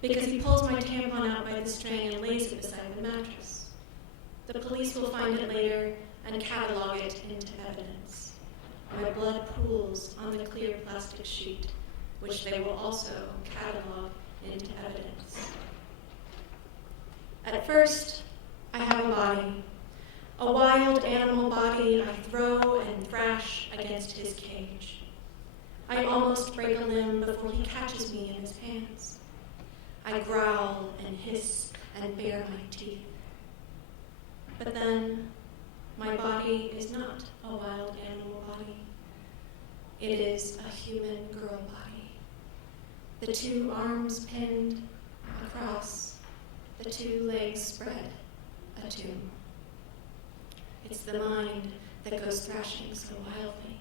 because he pulls my tampon out by the string and lays it beside the mattress. The police will find it later and catalog it into evidence. My blood pools on the clear plastic sheet, which they will also catalog into evidence. At first, I have a body. A wild animal body I throw and thrash against his cage. I almost break a limb before he catches me in his hands. I growl and hiss and bare my teeth. But then, my body is not a wild animal body. It is a human girl body. The two arms pinned across, the two legs spread, a tomb. It's the mind that goes thrashing so wildly.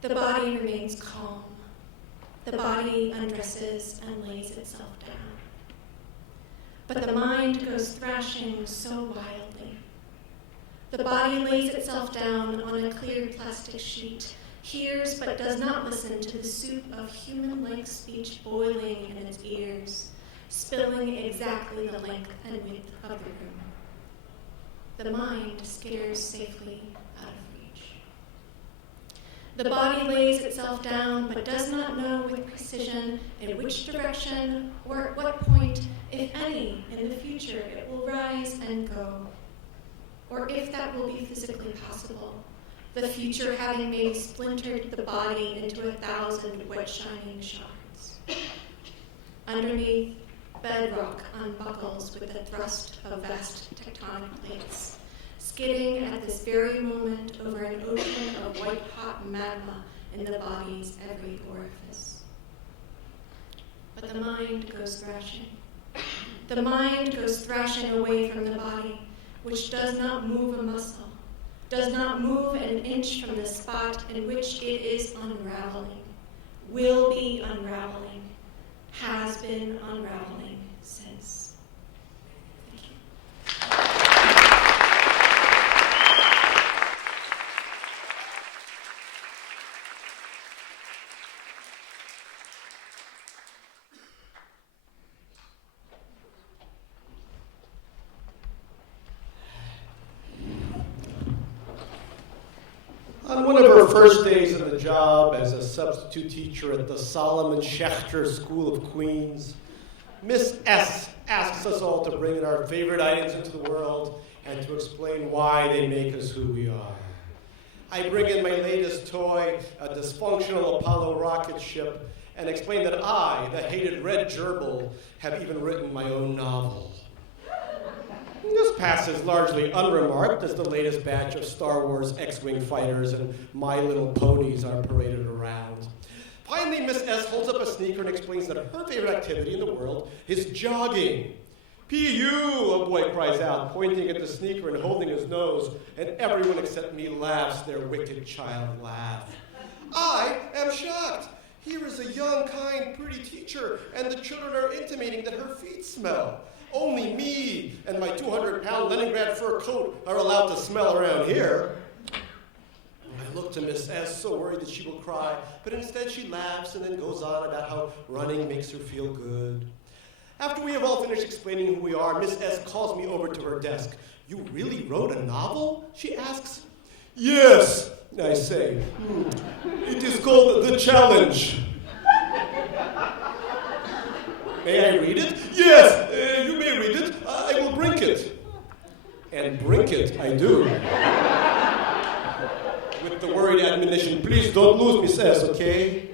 The body remains calm. The body undresses and lays itself down. But the mind goes thrashing so wildly. The body lays itself down on a clear plastic sheet, hears but does not listen to the soup of human-like speech boiling in its ears, spilling exactly the length and width of the room. The mind skitters safely out of reach. The body lays itself down, but does not know with precision in which direction or at what point, if any, in the future it will rise and go, or if that will be physically possible, the future having maybe splintered the body into 1,000 wet shining shards. Underneath, bedrock unbuckles with the thrust of vast tectonic plates, skidding at this very moment over an ocean of white-hot magma in the body's every orifice. But the mind goes thrashing. The mind goes thrashing away from the body, which does not move a muscle, does not move an inch from the spot in which it is unraveling, will be unraveling, has been unraveling since. Thank you. On one of her first days on the job as a substitute teacher at the Solomon Schechter School of Queens, Miss S asks us all to bring in our favorite items into the world and to explain why they make us who we are. I bring in my latest toy, a dysfunctional Apollo rocket ship, and explain that I, the hated red gerbil, have even written my own novel. This passes largely unremarked as the latest batch of Star Wars X-Wing fighters and My Little Ponies are paraded around. Finally, Miss S holds up a sneaker and explains that her favorite activity in the world is jogging. P.U., a boy cries out, pointing at the sneaker and holding his nose, and everyone except me laughs their wicked child laugh. I am shocked. Here is a young, kind, pretty teacher, and the children are intimating that her feet smell. Only me and my 200-pound Leningrad fur coat are allowed to smell around here. I look to Miss S, so worried that she will cry, but instead she laughs and then goes on about how running makes her feel good. After we have all finished explaining who we are, Miss S calls me over to her desk. You really wrote a novel? She asks. Yes, I say. It is called The Challenge. May I read it? Yes, you may read it. I will brink it. And brink it, I do. With the worried admonition, please don't lose Miss S, okay?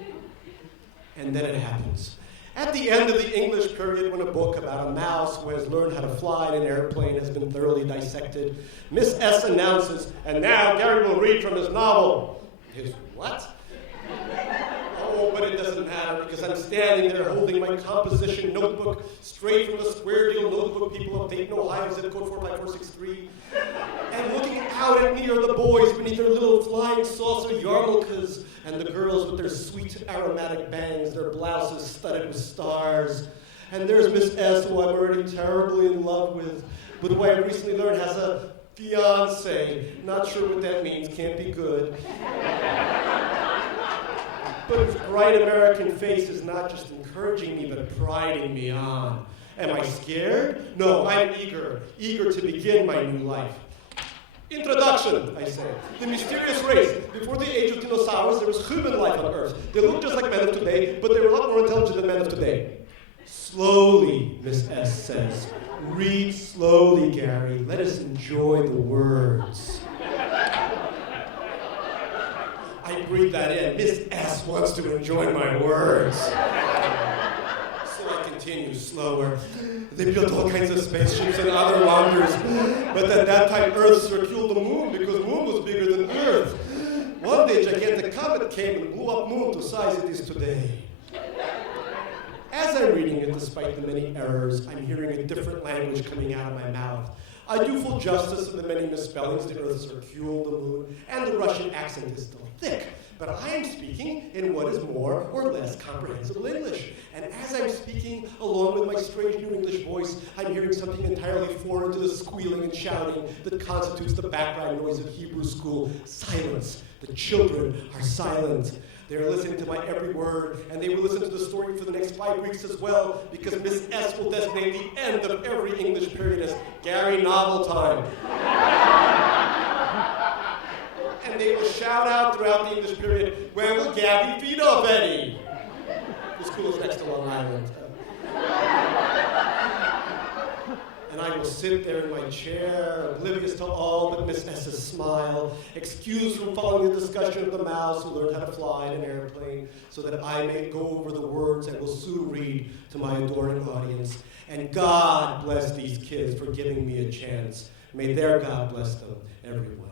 And then it happens. At the end of the English period, when a book about a mouse who has learned how to fly in an airplane has been thoroughly dissected, Miss S announces, and now Gary will read from his novel. His what? Oh, but it doesn't matter because I'm standing there holding my composition notebook straight from the Square Deal notebook people of Dayton, Ohio, zip code 45463. And looking out at me are the boys beneath their little flying saucer yarmulkes and the girls with their sweet aromatic bangs, their blouses studded with stars. And there's Miss S, who I'm already terribly in love with, but who I recently learned has a fiance. Not sure what that means, can't be good. But his bright American face is not just encouraging me, but priding me on. Am I scared? No, I'm eager to begin my new life. Introduction, I say. The mysterious race. Before the age of dinosaurs, there was human life on Earth. They looked just like men of today, but they were a lot more intelligent than men of today. Slowly, Miss S says. Read slowly, Gary. Let us enjoy the words. I breathe that in. Miss S wants to enjoy my words. So I continue slower. They built all kinds of spaceships and other wonders. But at that time, Earth circled the moon because the moon was bigger than Earth. One day, a gigantic comet came and blew up moon to the size it is today. As I'm reading it, despite the many errors, I'm hearing a different language coming out of my mouth. I do full justice to the many misspellings. The Earth circled the moon, and the Russian accent is still thick. But I am speaking in what is more or less comprehensible English. And as I'm speaking, along with my strange new English voice, I'm hearing something entirely foreign to the squealing and shouting that constitutes the background noise of Hebrew school. Silence. The children are silent. They're listening to my every word, and they will listen to the story for the next 5 weeks as well, because Miss S will designate the end of every English period as Gary Novel Time. And they will shout out throughout the English period, where will Gabby feed off Eddie? The school is next to Long Island. And I will sit there in my chair, oblivious to all but Miss S.'s smile, excused from following the discussion of the mouse who learned how to fly in an airplane, so that I may go over the words I will soon read to my adoring audience. And God bless these kids for giving me a chance. May their God bless them, everyone.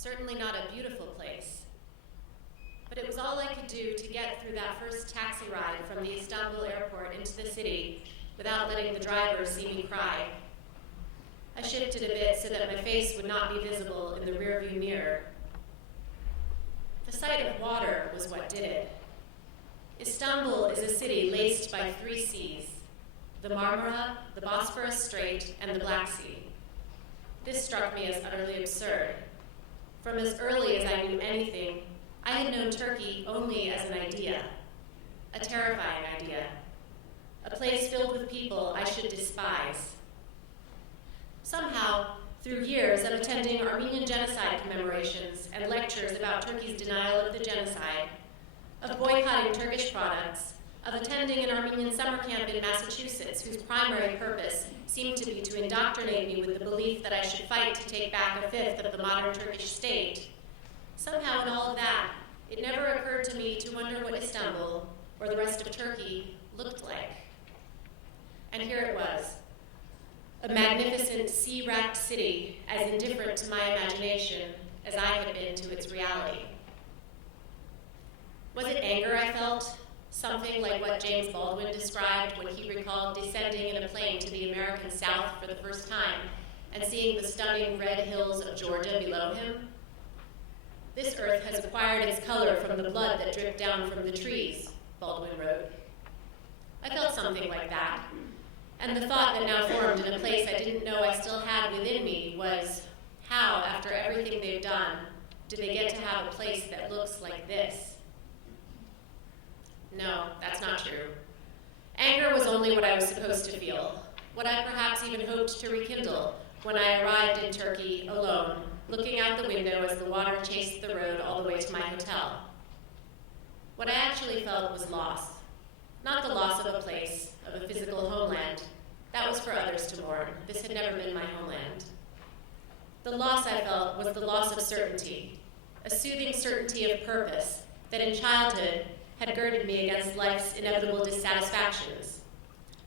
certainly not a beautiful place. But it was all I could do to get through that first taxi ride from the Istanbul airport into the city without letting the driver see me cry. I shifted a bit so that my face would not be visible in the rearview mirror. The sight of water was what did it. Istanbul is a city laced by 3 seas, the Marmara, the Bosphorus Strait, and the Black Sea. This struck me as utterly absurd. From as early as I knew anything, I had known Turkey only as an idea, a terrifying idea, a place filled with people I should despise. Somehow, through years of attending Armenian genocide commemorations and lectures about Turkey's denial of the genocide, of boycotting Turkish products, of attending an Armenian summer camp in Massachusetts whose primary purpose seemed to be to indoctrinate me with the belief that I should fight to take back 1/5 of the modern Turkish state, somehow in all of that, it never occurred to me to wonder what Istanbul, or the rest of Turkey, looked like. And here it was, a magnificent sea-wrapped city as indifferent to my imagination as I had been to its reality. Was it anger I felt? Something like what James Baldwin described when he recalled descending in a plane to the American South for the first time and seeing the stunning red hills of Georgia below him? This earth has acquired its color from the blood that dripped down from the trees, Baldwin wrote. I felt something like that, and the thought that now formed in a place I didn't know I still had within me was, how, after everything they've done, do they get to have a place that looks like this? No, that's not true. Anger was only what I was supposed to feel, what I perhaps even hoped to rekindle when I arrived in Turkey alone, looking out the window as the water chased the road all the way to my hotel. What I actually felt was loss. Not the loss of a place, of a physical homeland. That was for others to mourn. This had never been my homeland. The loss I felt was the loss of certainty, a soothing certainty of purpose that in childhood had girded me against life's inevitable dissatisfactions.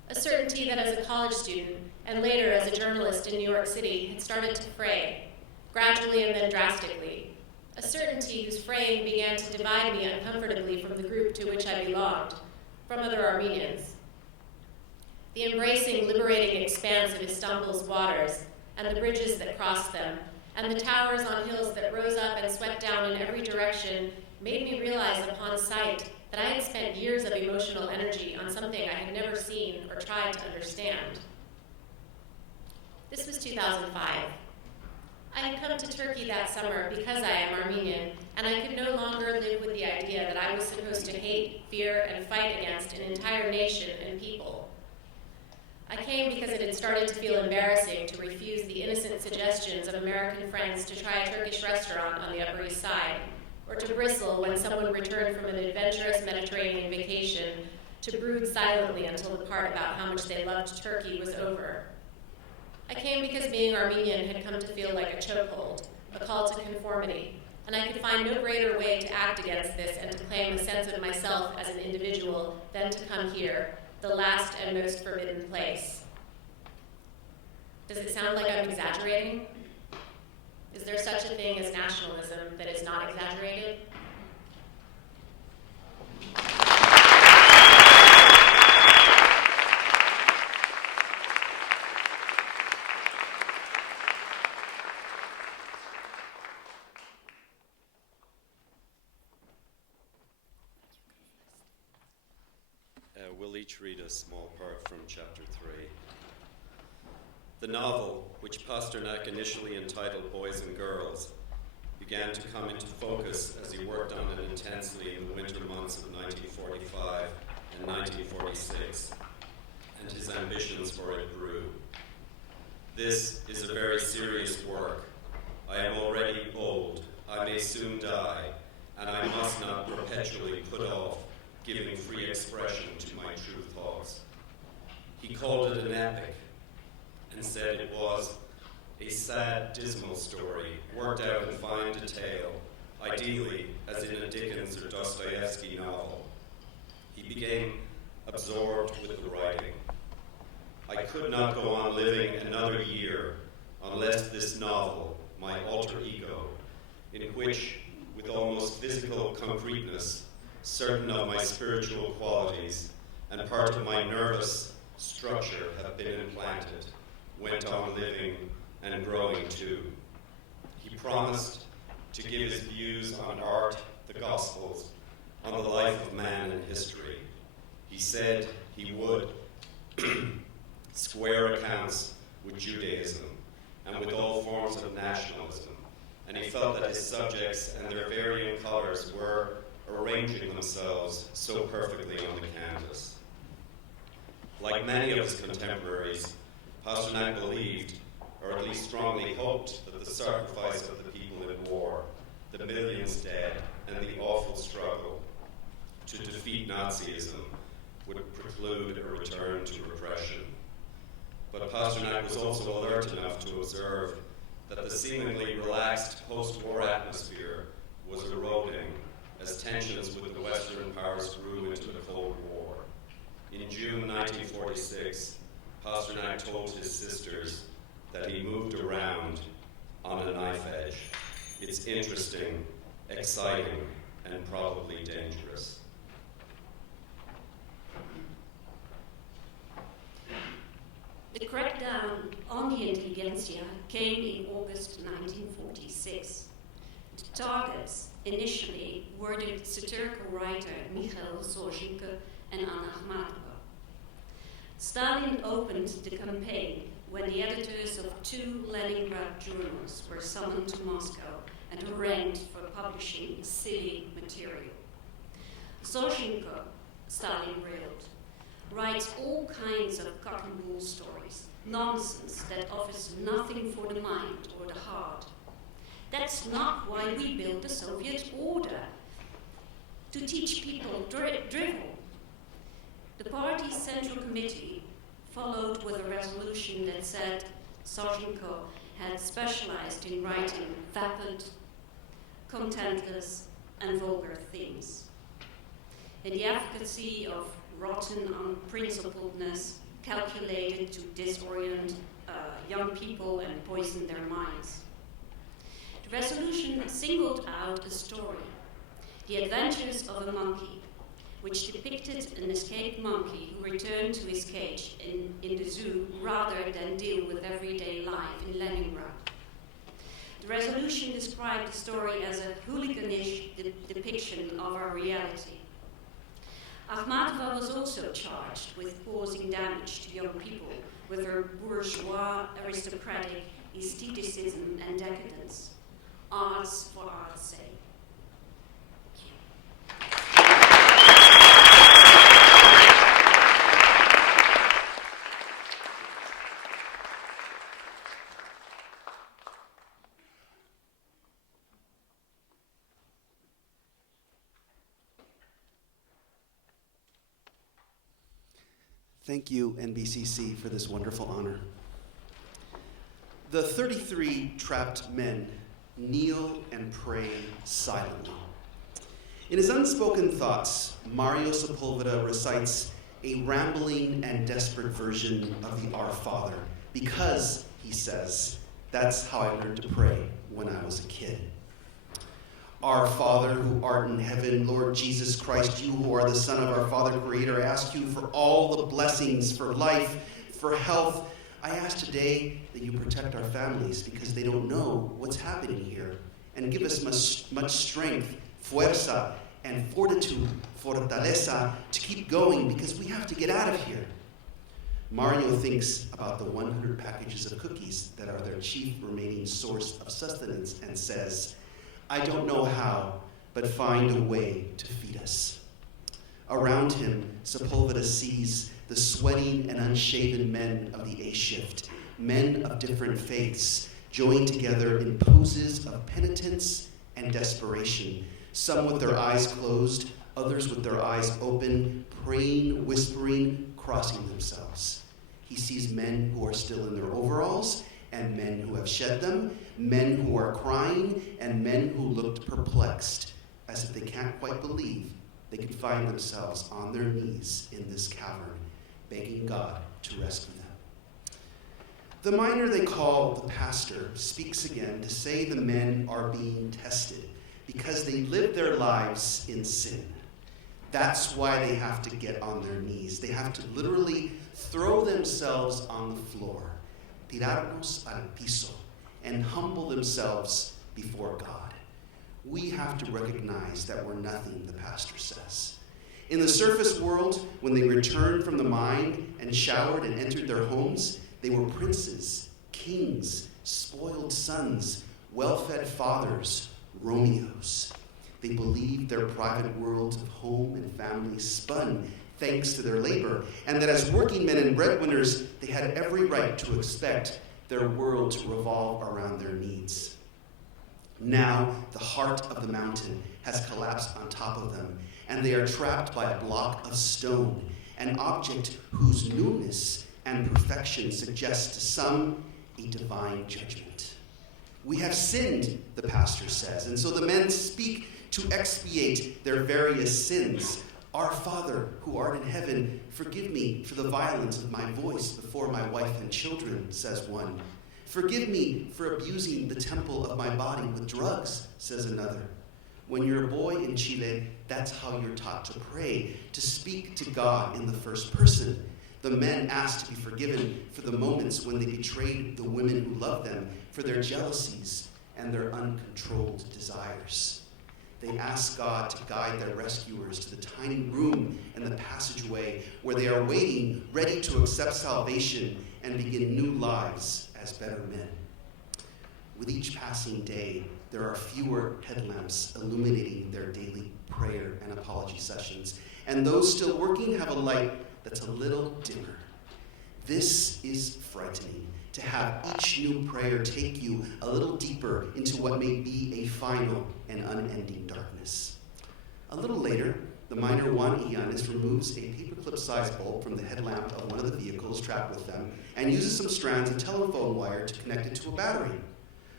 A certainty that as a college student and later as a journalist in New York City had started to fray, gradually and then drastically. A certainty whose fraying began to divide me uncomfortably from the group to which I belonged, from other Armenians. The embracing, liberating expanse of Istanbul's waters and the bridges that crossed them, and the towers on hills that rose up and swept down in every direction made me realize upon sight that I had spent years of emotional energy on something I had never seen or tried to understand. This was 2005. I had come to Turkey that summer because I am Armenian, and I could no longer live with the idea that I was supposed to hate, fear, and fight against an entire nation and people. I came because it had started to feel embarrassing to refuse the innocent suggestions of American friends to try a Turkish restaurant on the Upper East Side, or to bristle when someone returned from an adventurous Mediterranean vacation to brood silently until the part about how much they loved Turkey was over. I came because being Armenian had come to feel like a chokehold, a call to conformity, and I could find no greater way to act against this and to claim a sense of myself as an individual than to come here, the last and most forbidden place. Does it sound like I'm exaggerating? Is there such a thing as nationalism that is not exaggerated? We'll each read a small part from chapter 3. The novel, which Pasternak initially entitled Boys and Girls, began to come into focus as he worked on it intensely in the winter months of 1945 and 1946, and his ambitions for it grew. This is a very serious work. I am already old, I may soon die, and I must not perpetually put off giving free expression to my true thoughts. He called it an epic, and said it was a sad, dismal story, worked out in fine detail, ideally as in a Dickens or Dostoevsky novel. He became absorbed with the writing. I could not go on living another year unless this novel, my alter ego, in which, with almost physical concreteness, certain of my spiritual qualities and part of my nervous structure have been implanted, went on living and growing too. He promised to give his views on art, the Gospels, on the life of man and history. He said he would square accounts with Judaism and with all forms of nationalism, and he felt that his subjects and their varying colors were arranging themselves so perfectly on the canvas. Like many of his contemporaries, Pasternak believed, or at least strongly hoped, that the sacrifice of the people in war, the millions dead, and the awful struggle to defeat Nazism would preclude a return to repression. But Pasternak was also alert enough to observe that the seemingly relaxed post-war atmosphere was eroding as tensions with the Western powers grew into the Cold War. In June 1946, Pasternak told his sisters that he moved around on a knife edge. It's interesting, exciting, and probably dangerous. The crackdown on the intelligentsia came in August 1946. The targets initially were the satirical writer Mikhail Sozhenko and Anna Akhmatova. Stalin opened the campaign when the editors of 2 Leningrad journals were summoned to Moscow and harangued for publishing silly material. Sozhenko, Stalin railed, writes all kinds of cock and bull stories, nonsense that offers nothing for the mind or the heart. That's not why we built the Soviet order, to teach people drivel. The party's Central Committee followed with a resolution that said Sozhenko had specialized in writing vapid, contentless, and vulgar things. In the efficacy of rotten unprincipledness calculated to disorient young people and poison their minds. The resolution singled out a story, The Adventures of a Monkey, which depicted an escaped monkey who returned to his cage in the zoo rather than deal with everyday life in Leningrad. The resolution described the story as a hooliganish depiction of our reality. Akhmatova was also charged with causing damage to young people with her bourgeois aristocratic aestheticism and decadence. Arts for art's sake. Thank you, NBCC, for this wonderful honor. The 33 trapped men kneel and pray silently. In his unspoken thoughts, Mario Sepulveda recites a rambling and desperate version of the Our Father because, he says, that's how I learned to pray when I was a kid. Our Father, who art in heaven, Lord Jesus Christ, you who are the Son of our Father Creator, I ask you for all the blessings, for life, for health. I ask today that you protect our families because they don't know what's happening here, and give us much strength, fuerza, and fortitude, fortaleza, to keep going because we have to get out of here. Mario thinks about the 100 packages of cookies that are their chief remaining source of sustenance and says, I don't know how, but find a way to feed us. Around him, Sepulveda sees the sweating and unshaven men of the A shift, men of different faiths, joined together in poses of penitence and desperation, some with their eyes closed, others with their eyes open, praying, whispering, crossing themselves. He sees men who are still in their overalls, and men who have shed them, men who are crying, and men who looked perplexed, as if they can't quite believe they could find themselves on their knees in this cavern, begging God to rescue them. The miner they call the pastor speaks again to say the men are being tested because they live their lives in sin. That's why they have to get on their knees. They have to literally throw themselves on the floor, tirarnos al piso, and humble themselves before God. We have to recognize that we're nothing, the pastor says. In the surface world, when they returned from the mine and showered and entered their homes, they were princes, kings, spoiled sons, well-fed fathers, Romeos. They believed their private worlds of home and family spun thanks to their labor, and that as working men and breadwinners, they had every right to expect their world to revolve around their needs. Now, the heart of the mountain has collapsed on top of them, and they are trapped by a block of stone, an object whose newness and perfection suggests to some a divine judgment. We have sinned, the pastor says, and so the men speak to expiate their various sins. Our Father, who art in heaven, forgive me for the violence of my voice before my wife and children, says one. Forgive me for abusing the temple of my body with drugs, says another. When you're a boy in Chile, that's how you're taught to pray, to speak to God in the first person. The men ask to be forgiven for the moments when they betrayed the women who loved them, for their jealousies and their uncontrolled desires. They ask God to guide their rescuers to the tiny room and the passageway where they are waiting, ready to accept salvation and begin new lives as better men. With each passing day, there are fewer headlamps illuminating their daily prayer and apology sessions, and those still working have a light that's a little dimmer. This is frightening, to have each new prayer take you a little deeper into what may be a final and unending darkness. A little later, the miner Juan Illanes removes a paperclip-sized bulb from the headlamp of one of the vehicles trapped with them and uses some strands of telephone wire to connect it to a battery.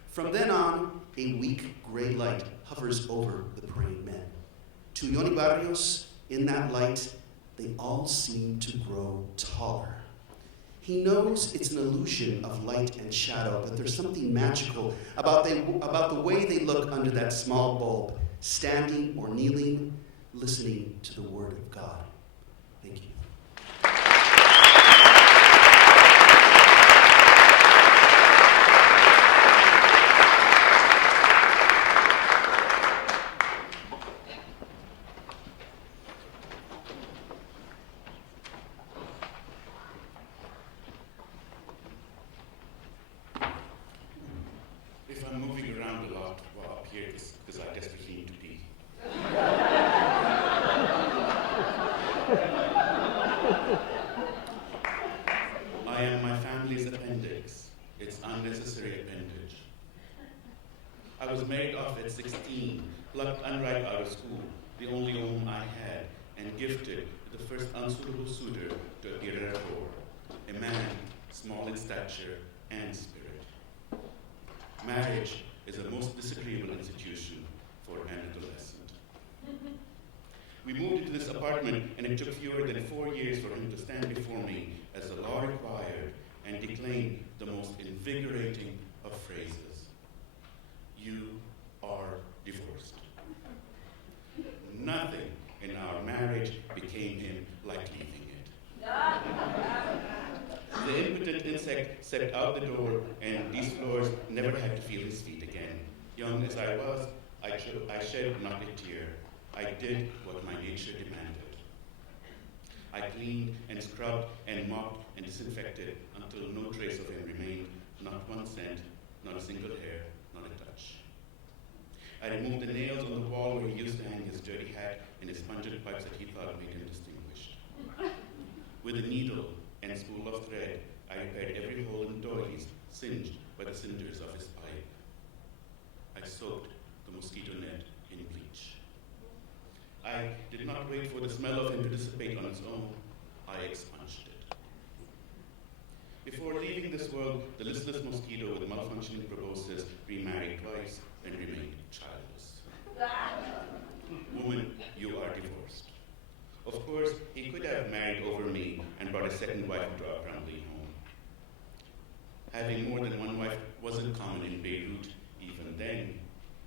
From then on, a weak gray light hovers over the praying men. To Yoni Barrios, in that light, they all seem to grow taller. He knows it's an illusion of light and shadow, but there's something magical about the way they look under that small bulb, standing or kneeling, listening to the word of God. Thank you. If I'm moving around a lot while up here, it's because I desperately need to pee. I am my family's appendix, its unnecessary appendage. I was married off at 16, plucked unripe out of school, the only home I had, and gifted with the first unsuitable suitor to appear at our door, a man small in stature and spirit. Marriage is a most disagreeable institution for an adolescent. We moved into this apartment, and it took fewer than 4 years for him to stand before me as the law required and declaim the most invigorating of phrases. You are divorced. Nothing in our marriage became him like leaving it. The impotent insect stepped out the door, and these floors never had to feel his feet again. Young as I was, I shed not a tear. I did what my nature demanded. I cleaned and scrubbed and mopped and disinfected until no trace of him remained, not one scent, not a single hair, not a touch. I removed the nails on the wall where he used to hang his dirty hat and his pungent pipes that he thought made him distinguished. With a needle and a spool of thread, I repaired every hole in the doilies, singed by the cinders of his pipe. I soaked the mosquito net in bleach. I did not wait for the smell of him to dissipate on its own. I expunged it. Before leaving this world, the listless mosquito with malfunctioning proboscis remarried twice and remained childless. Woman, you are divorced. Of course, he could have married over me and brought a second wife into our crumbling home. Having more than one wife wasn't common in Beirut even then.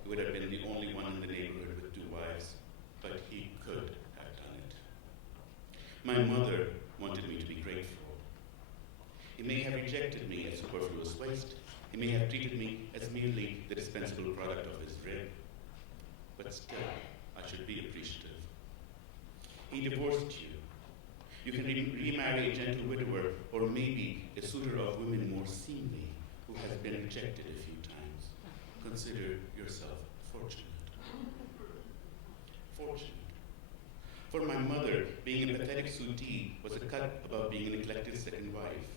He would have been the only one in the neighborhood with 2 wives, but he could have done it. My mother wanted me to be grateful. He may have rejected me as superfluous waste. He may have treated me as merely the dispensable product of his rib. But still, I should be appreciative. He divorced you. You can remarry a gentle widower, or maybe a suitor of women more seemly, who has been rejected a few times. Consider yourself fortunate. Fortunate. For my mother, being a pathetic suitee was a cut above being a neglected second wife.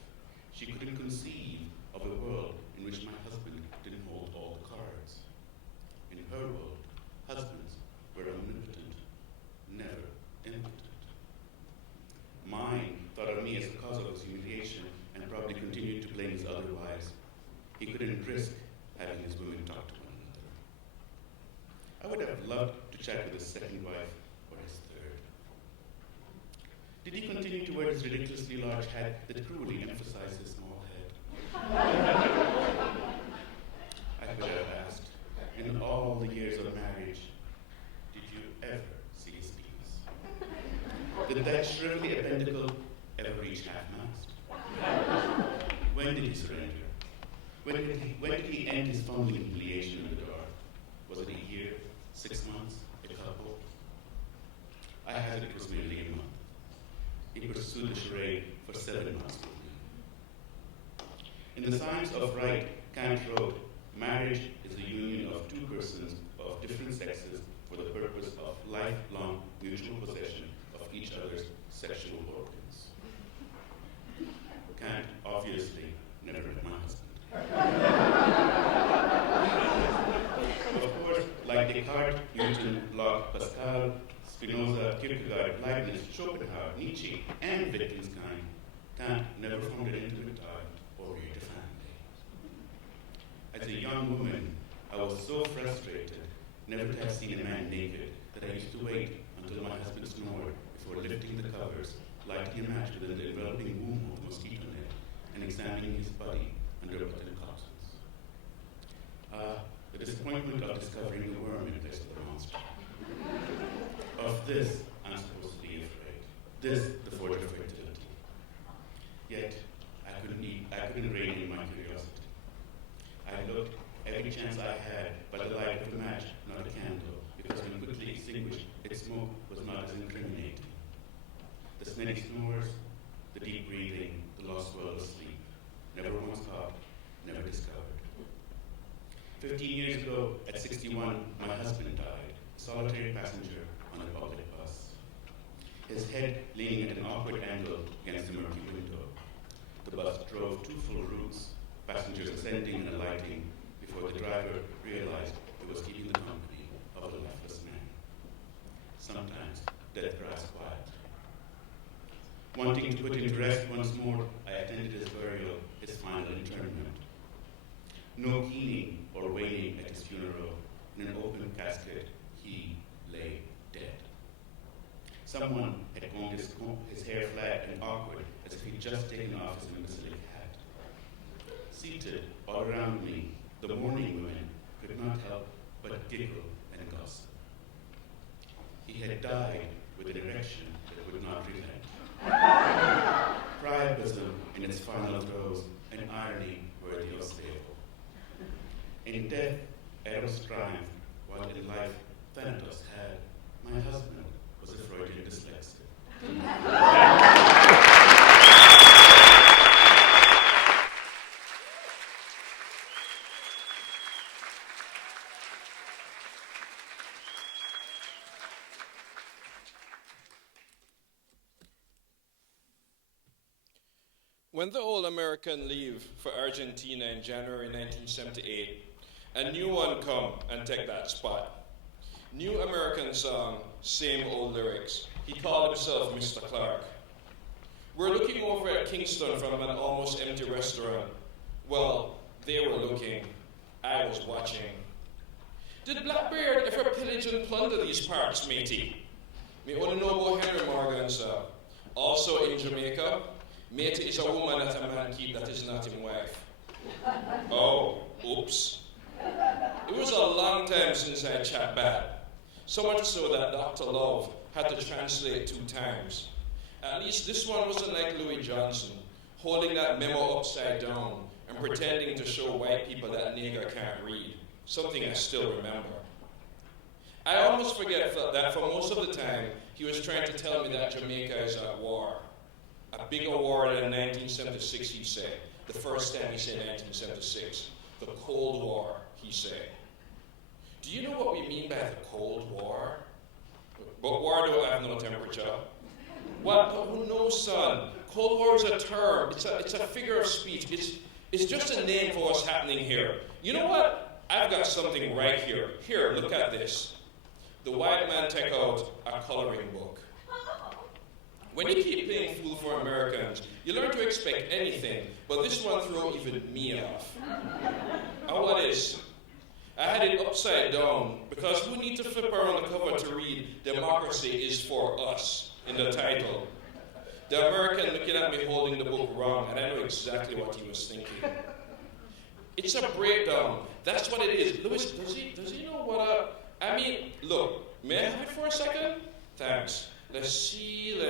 She couldn't conceive of a world in which my husband didn't hold all the cards. In her world, husbands were omnipotent, never impotent. Mine thought of me as the cause of his humiliation and probably continued to blame his other wives. He couldn't risk having his women talk to one another. I would have loved to chat with his second wife or his third. Did he continue to wear his ridiculously large hat that cruelly emphasized his small head? I could have asked, in all the years of marriage, did you ever see his penis? Did that shrivelly appendicle ever reach half-mast? When did he surrender? When did he end his fumbling humiliation in the dark? Was it a year, 6 months, a couple? I hazard it was merely a month. He pursued the charade for 7 months with me. In the Science of Right, Kant wrote, marriage is the union of 2 persons of different sexes for the purpose of lifelong mutual possession of each other's sexual organs. Kant obviously never met my husband. Of course, like Descartes, Newton, Locke, Pascal, Spinoza, Kierkegaard, Leibniz, Schopenhauer, Nietzsche, and Wittgenstein, Kant never formed an intimate tie or reared a family. As a young woman, I was so frustrated never to have seen a man naked that I used to wait until my husband snored before lifting the covers, lighting a match within the enveloping womb of the mosquito net, and examining his body under button cottons. The disappointment of discovering the worm in place of the monster. Of this, I'm supposed to be afraid. This, the forge of fertility. Yet, I couldn't rein in my curiosity. I looked every chance I had by the light of a match, not a candle, because when quickly extinguished, its smoke was not as incriminating. The steady snores, the deep breathing, the lost world of sleep, never once caught, never discovered. 15 years ago, at 61, my husband died, a solitary passenger on a public bus. His head leaning at an awkward angle against the murky window. The bus drove 2 full routes, passengers ascending and alighting, before the driver realized it was keeping the company of a lifeless man. Sometimes death drives quiet. Wanting to put him to rest once more, I attended his burial, his final interment. No keening or wailing at his funeral. In an open casket, he lay dead. Someone had combed his hair flat and awkward, as if he'd just taken off his imbecilic hat. Seated all around me, the mourning women could not help but giggle and gossip. He had died with an erection that would not relent. Priapism in its final throes, and irony worthy of stable. In death, Eros triumphed, while in life, Thanatos had. My husband was a Freudian dyslexic. When the old American leave for Argentina in January 1978, a new one come and take that spot. New American song, same old lyrics. He called himself Mr. Clark. We're looking over at Kingston from an almost empty restaurant. Well, they were looking. I was watching. Did Blackbeard ever pillage and plunder these parts, matey? Me only know about Henry Morgan, sir. Also in Jamaica, matey is a woman that a man keep that is not his wife. Oh, oops. It was a long time since I chat bad. So much so that Dr. Love had to translate 2 times. At least this one wasn't like Louis Johnson, holding that memo upside down and pretending to show white people that nigger can't read, something I still remember. I almost forget that for most of the time, he was trying to tell me that Jamaica is at war. A bigger war than 1976, he'd say. The first time he said 1976. The Cold War, he said. Do you know what we mean by the Cold War? But war don't have no temperature. What? Who knows, son? Cold War is a term. It's a figure of speech. It's just a name for what's happening here. You know what? I've got something right here. Here, look at this. The white man take out a coloring book. When you keep playing fool for Americans, you learn to expect anything, but this one threw even me off. And what is? I had it upside down, because who need to flip around the cover to read "Democracy is for us" in the title? The American looking at me holding the book wrong, and I know exactly what he was thinking. It's a breakdown. That's what it is. Louis, does he know what I mean, look, may I have it for a second? Thanks. Let's see.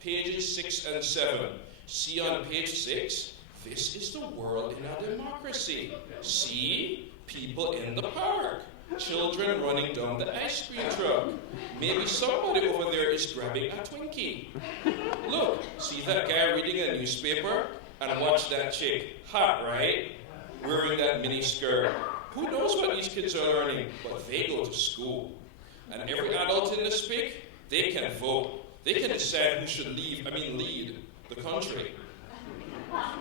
Pages 6 and 7. See on page 6, this is the world in a democracy. See? People in the park. Children running down the ice cream truck. Maybe somebody over there is grabbing a Twinkie. Look, see that guy reading a newspaper? And watch that chick. Hot, right? Wearing that mini skirt. Who knows what these kids are learning? But they go to school. And every adult in this pic, they can vote. They can decide who should lead the country.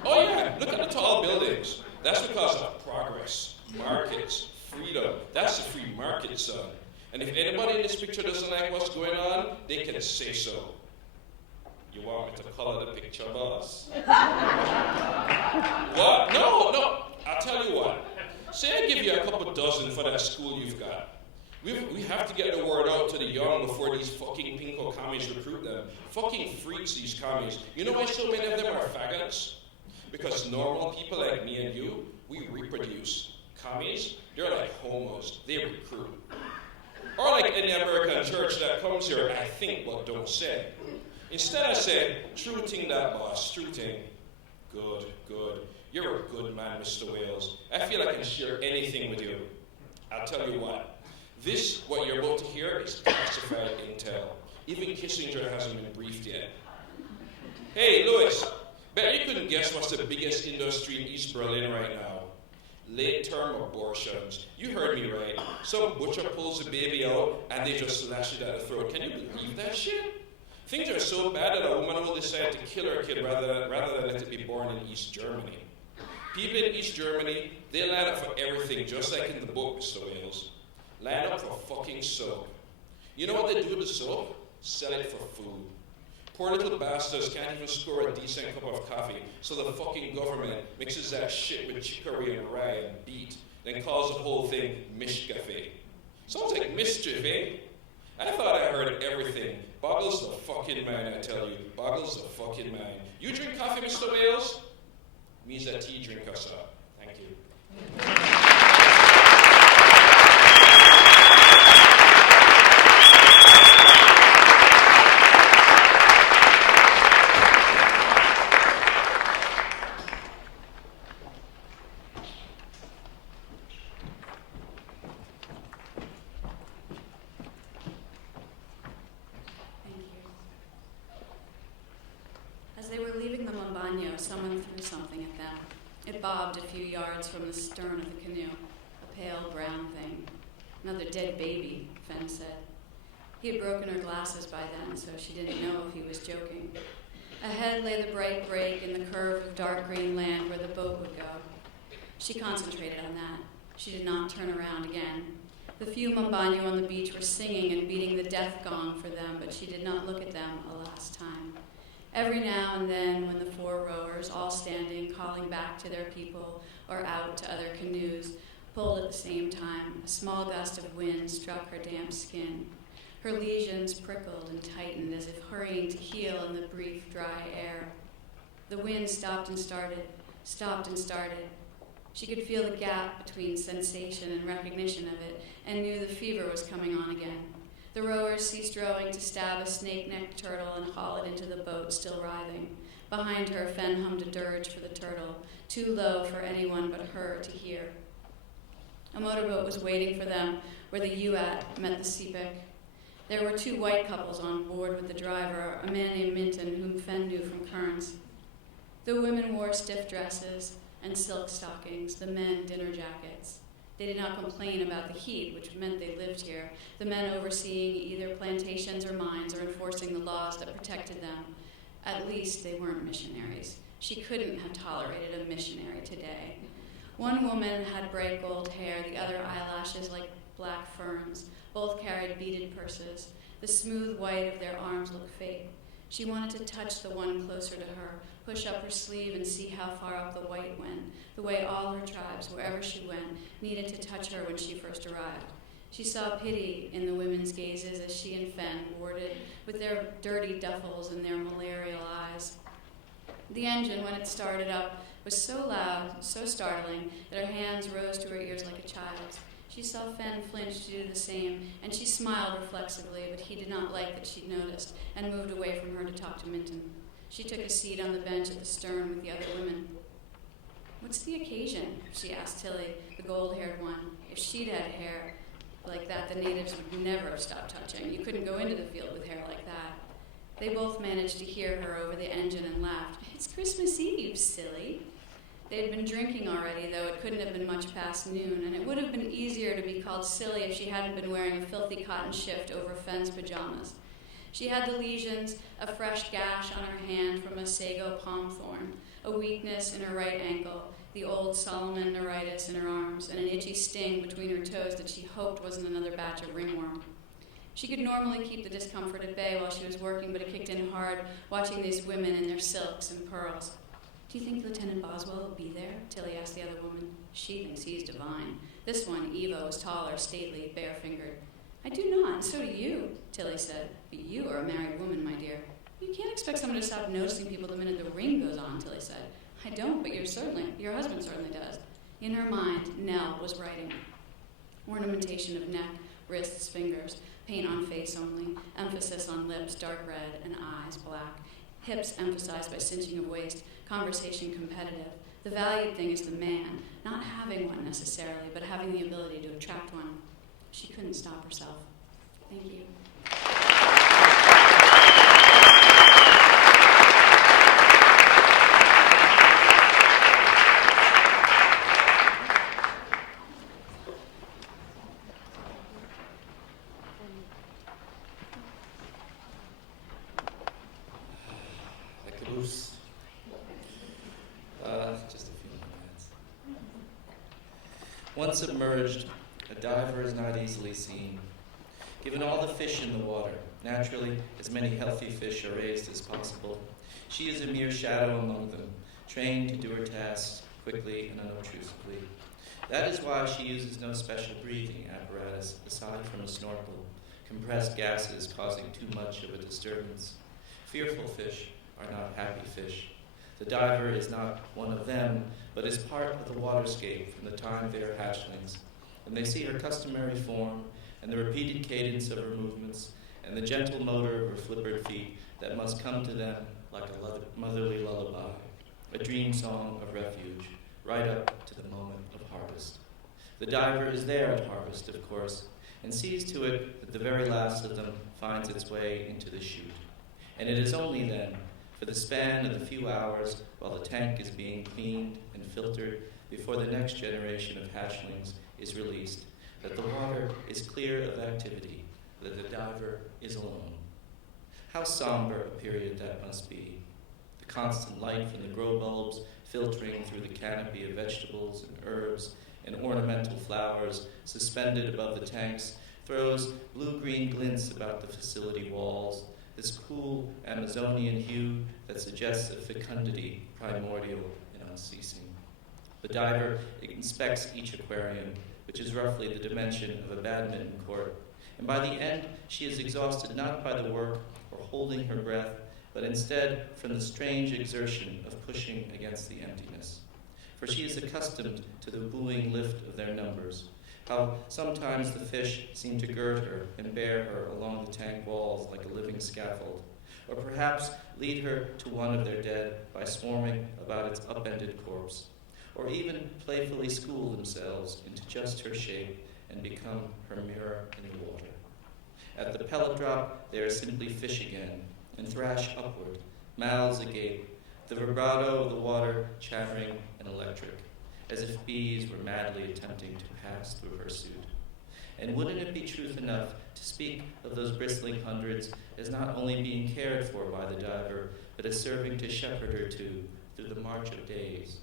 Oh yeah, look at the tall buildings. That's because of progress, markets, freedom. That's the free market, son. And if anybody in this picture doesn't like what's going on, they can say so. You want me to color the picture, boss? What? No. I'll tell you what. Say I give you a couple dozen for that school you've got. We have to get the word out to the young before these fucking pinko commies recruit them. Fucking freaks, these commies. You know why so many of them are faggots? Because normal people like me and you, we reproduce. Commies, they're like homos. They recruit. Or like any American church that comes here, I think but don't say. Instead I say, true thing that boss, true thing. Good. You're a good man, Mr. Wales. I feel I can share anything with you. I'll tell you what. This, what you're about to hear, is classified intel. Even Kissinger hasn't been briefed yet. Hey, Louis, bet you couldn't guess what's the biggest industry in East Berlin right now. Late-term abortions. You heard me right. Some butcher pulls a baby out and they just slash it at the throat. Can you believe that shit? Things are so bad that a woman will decide to kill her kid rather than let it be born in East Germany. People in East Germany, they line up for everything, just like in the book, Mr. Wales. Line up for fucking soap. You know what they do with the soap? Sell it for food. Poor little bastards can't even score a decent cup of coffee, so the fucking government mixes that shit with chicory and rye and beet, then calls the whole thing Mischkaffee. Sounds like mischief, eh? I thought I heard everything. Boggles the fucking mind, I tell you. Boggles the fucking mind. You drink coffee, Mr. Wales? Me's a tea drinker, sir. Thank you. Someone threw something at them. It bobbed a few yards from the stern of the canoe, a pale brown thing. Another dead baby, Fenn said. He had broken her glasses by then, so she didn't know if he was joking. Ahead lay the bright break in the curve of dark green land where the boat would go. She concentrated on that. She did not turn around again. The few Mambanyo on the beach were singing and beating the death gong for them, but she did not look at them a last time. Every now and then, when the 4 rowers, all standing, calling back to their people or out to other canoes, pulled at the same time, a small gust of wind struck her damp skin. Her lesions prickled and tightened as if hurrying to heal in the brief, dry air. The wind stopped and started. stopped and started. She could feel the gap between sensation and recognition of it, and knew the fever was coming on again. The rowers ceased rowing to stab a snake-necked turtle and haul it into the boat, still writhing. Behind her, Fen hummed a dirge for the turtle, too low for anyone but her to hear. A motorboat was waiting for them where the UAT met the CPIC. There were 2 white couples on board with the driver, a man named Minton, whom Fen knew from Kearns. The women wore stiff dresses and silk stockings, the men dinner jackets. They did not complain about the heat, which meant they lived here, the men overseeing either plantations or mines or enforcing the laws that protected them. At least they weren't missionaries. She couldn't have tolerated a missionary today. One woman had bright gold hair, the other eyelashes like black ferns. Both carried beaded purses. The smooth white of their arms looked fake. She wanted to touch the one closer to her, push up her sleeve and see how far up the white went, the way all her tribes, wherever she went, needed to touch her when she first arrived. She saw pity in the women's gazes as she and Fen boarded with their dirty duffels and their malarial eyes. The engine, when it started up, was so loud, so startling, that her hands rose to her ears like a child's. She saw Fen flinch to do the same, and she smiled reflexively, but he did not like that she'd noticed, and moved away from her to talk to Minton. She took a seat on the bench at the stern with the other women. "What's the occasion?" she asked Tilly, the gold-haired one. If she'd had hair like that, the natives would never have stopped touching. You couldn't go into the field with hair like that. They both managed to hear her over the engine and laughed. "It's Christmas Eve, silly." They had been drinking already, though it couldn't have been much past noon, and it would have been easier to be called silly if she hadn't been wearing a filthy cotton shift over Fen's pajamas. She had the lesions, a fresh gash on her hand from a sago palm thorn, a weakness in her right ankle, the old Solomon neuritis in her arms, and an itchy sting between her toes that she hoped wasn't another batch of ringworm. She could normally keep the discomfort at bay while she was working, but it kicked in hard watching these women in their silks and pearls. "Do you think Lieutenant Boswell will be there?" Tilly asked the other woman. "She thinks he's divine." This one, Eva, was taller, stately, bare-fingered. "I do not, and so do you," Tilly said. "But you are a married woman, my dear." "You can't expect someone to stop noticing people the minute the ring goes on," Tilly said. "I don't, but your husband certainly does." In her mind, Nell was writing. Ornamentation of neck, wrists, fingers, paint on face only, emphasis on lips, dark red, and eyes, black. Hips emphasized by cinching of waist, conversation competitive. The valued thing is the man, not having one necessarily, but having the ability to attract one. She couldn't stop herself. Thank you. Just a few more minutes. Once submerged, a diver is not easily seen. Given all the fish in the water, naturally, as many healthy fish are raised as possible, she is a mere shadow among them, trained to do her tasks quickly and unobtrusively. That is why she uses no special breathing apparatus aside from a snorkel, compressed gases causing too much of a disturbance. Fearful fish are not happy fish. The diver is not one of them, but is part of the waterscape from the time they are hatchlings. When they see her customary form and the repeated cadence of her movements and the gentle motor of her flippered feet that must come to them like a motherly lullaby, a dream song of refuge, right up to the moment of harvest. The diver is there at harvest, of course, and sees to it that the very last of them finds its way into the chute. And it is only then, for the span of the few hours while the tank is being cleaned and filtered before the next generation of hatchlings is released, that the water is clear of activity, that the diver is alone. How somber a period that must be. The constant light from the grow bulbs filtering through the canopy of vegetables and herbs and ornamental flowers suspended above the tanks throws blue-green glints about the facility walls, this cool Amazonian hue that suggests a fecundity primordial and unceasing. The diver inspects each aquarium, which is roughly the dimension of a badminton court, and by the end she is exhausted not by the work or holding her breath, but instead from the strange exertion of pushing against the emptiness. for she is accustomed to the wooing lift of their numbers, how sometimes the fish seem to gird her and bear her along the tank walls like a living scaffold, or perhaps lead her to one of their dead by swarming about its upended corpse, or even playfully school themselves into just her shape and become her mirror in the water. At the pellet drop, they are simply fish again, and thrash upward, mouths agape, the vibrato of the water chattering and electric, as if bees were madly attempting to pass through her suit. And wouldn't it be truth enough to speak of those bristling hundreds as not only being cared for by the diver, but as serving to shepherd her through the march of days?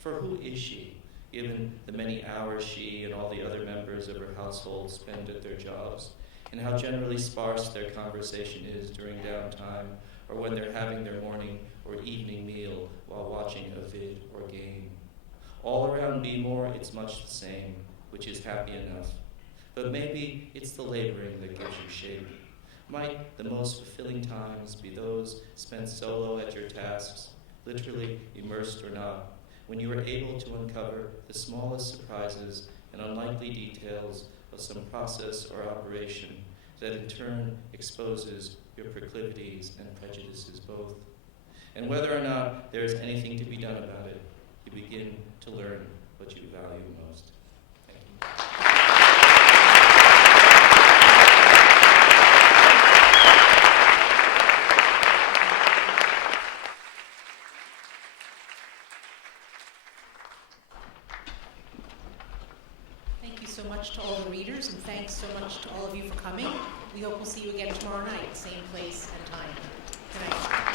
For who is she, given the many hours she and all the other members of her household spend at their jobs, and how generally sparse their conversation is during downtime, or when they're having their morning or evening meal while watching a vid or game? All around Beemore, it's much the same, which is happy enough. But maybe it's the laboring that gives you shape. Might the most fulfilling times be those spent solo at your tasks, literally immersed or not, when you are able to uncover the smallest surprises and unlikely details of some process or operation that in turn exposes your proclivities and prejudices both? And whether or not there is anything to be done about it, you begin to learn what you value most. Thank you. Thank you so much to all the readers, and thanks so much to all of you for coming. We hope we'll see you again tomorrow night, same place and time. Good night.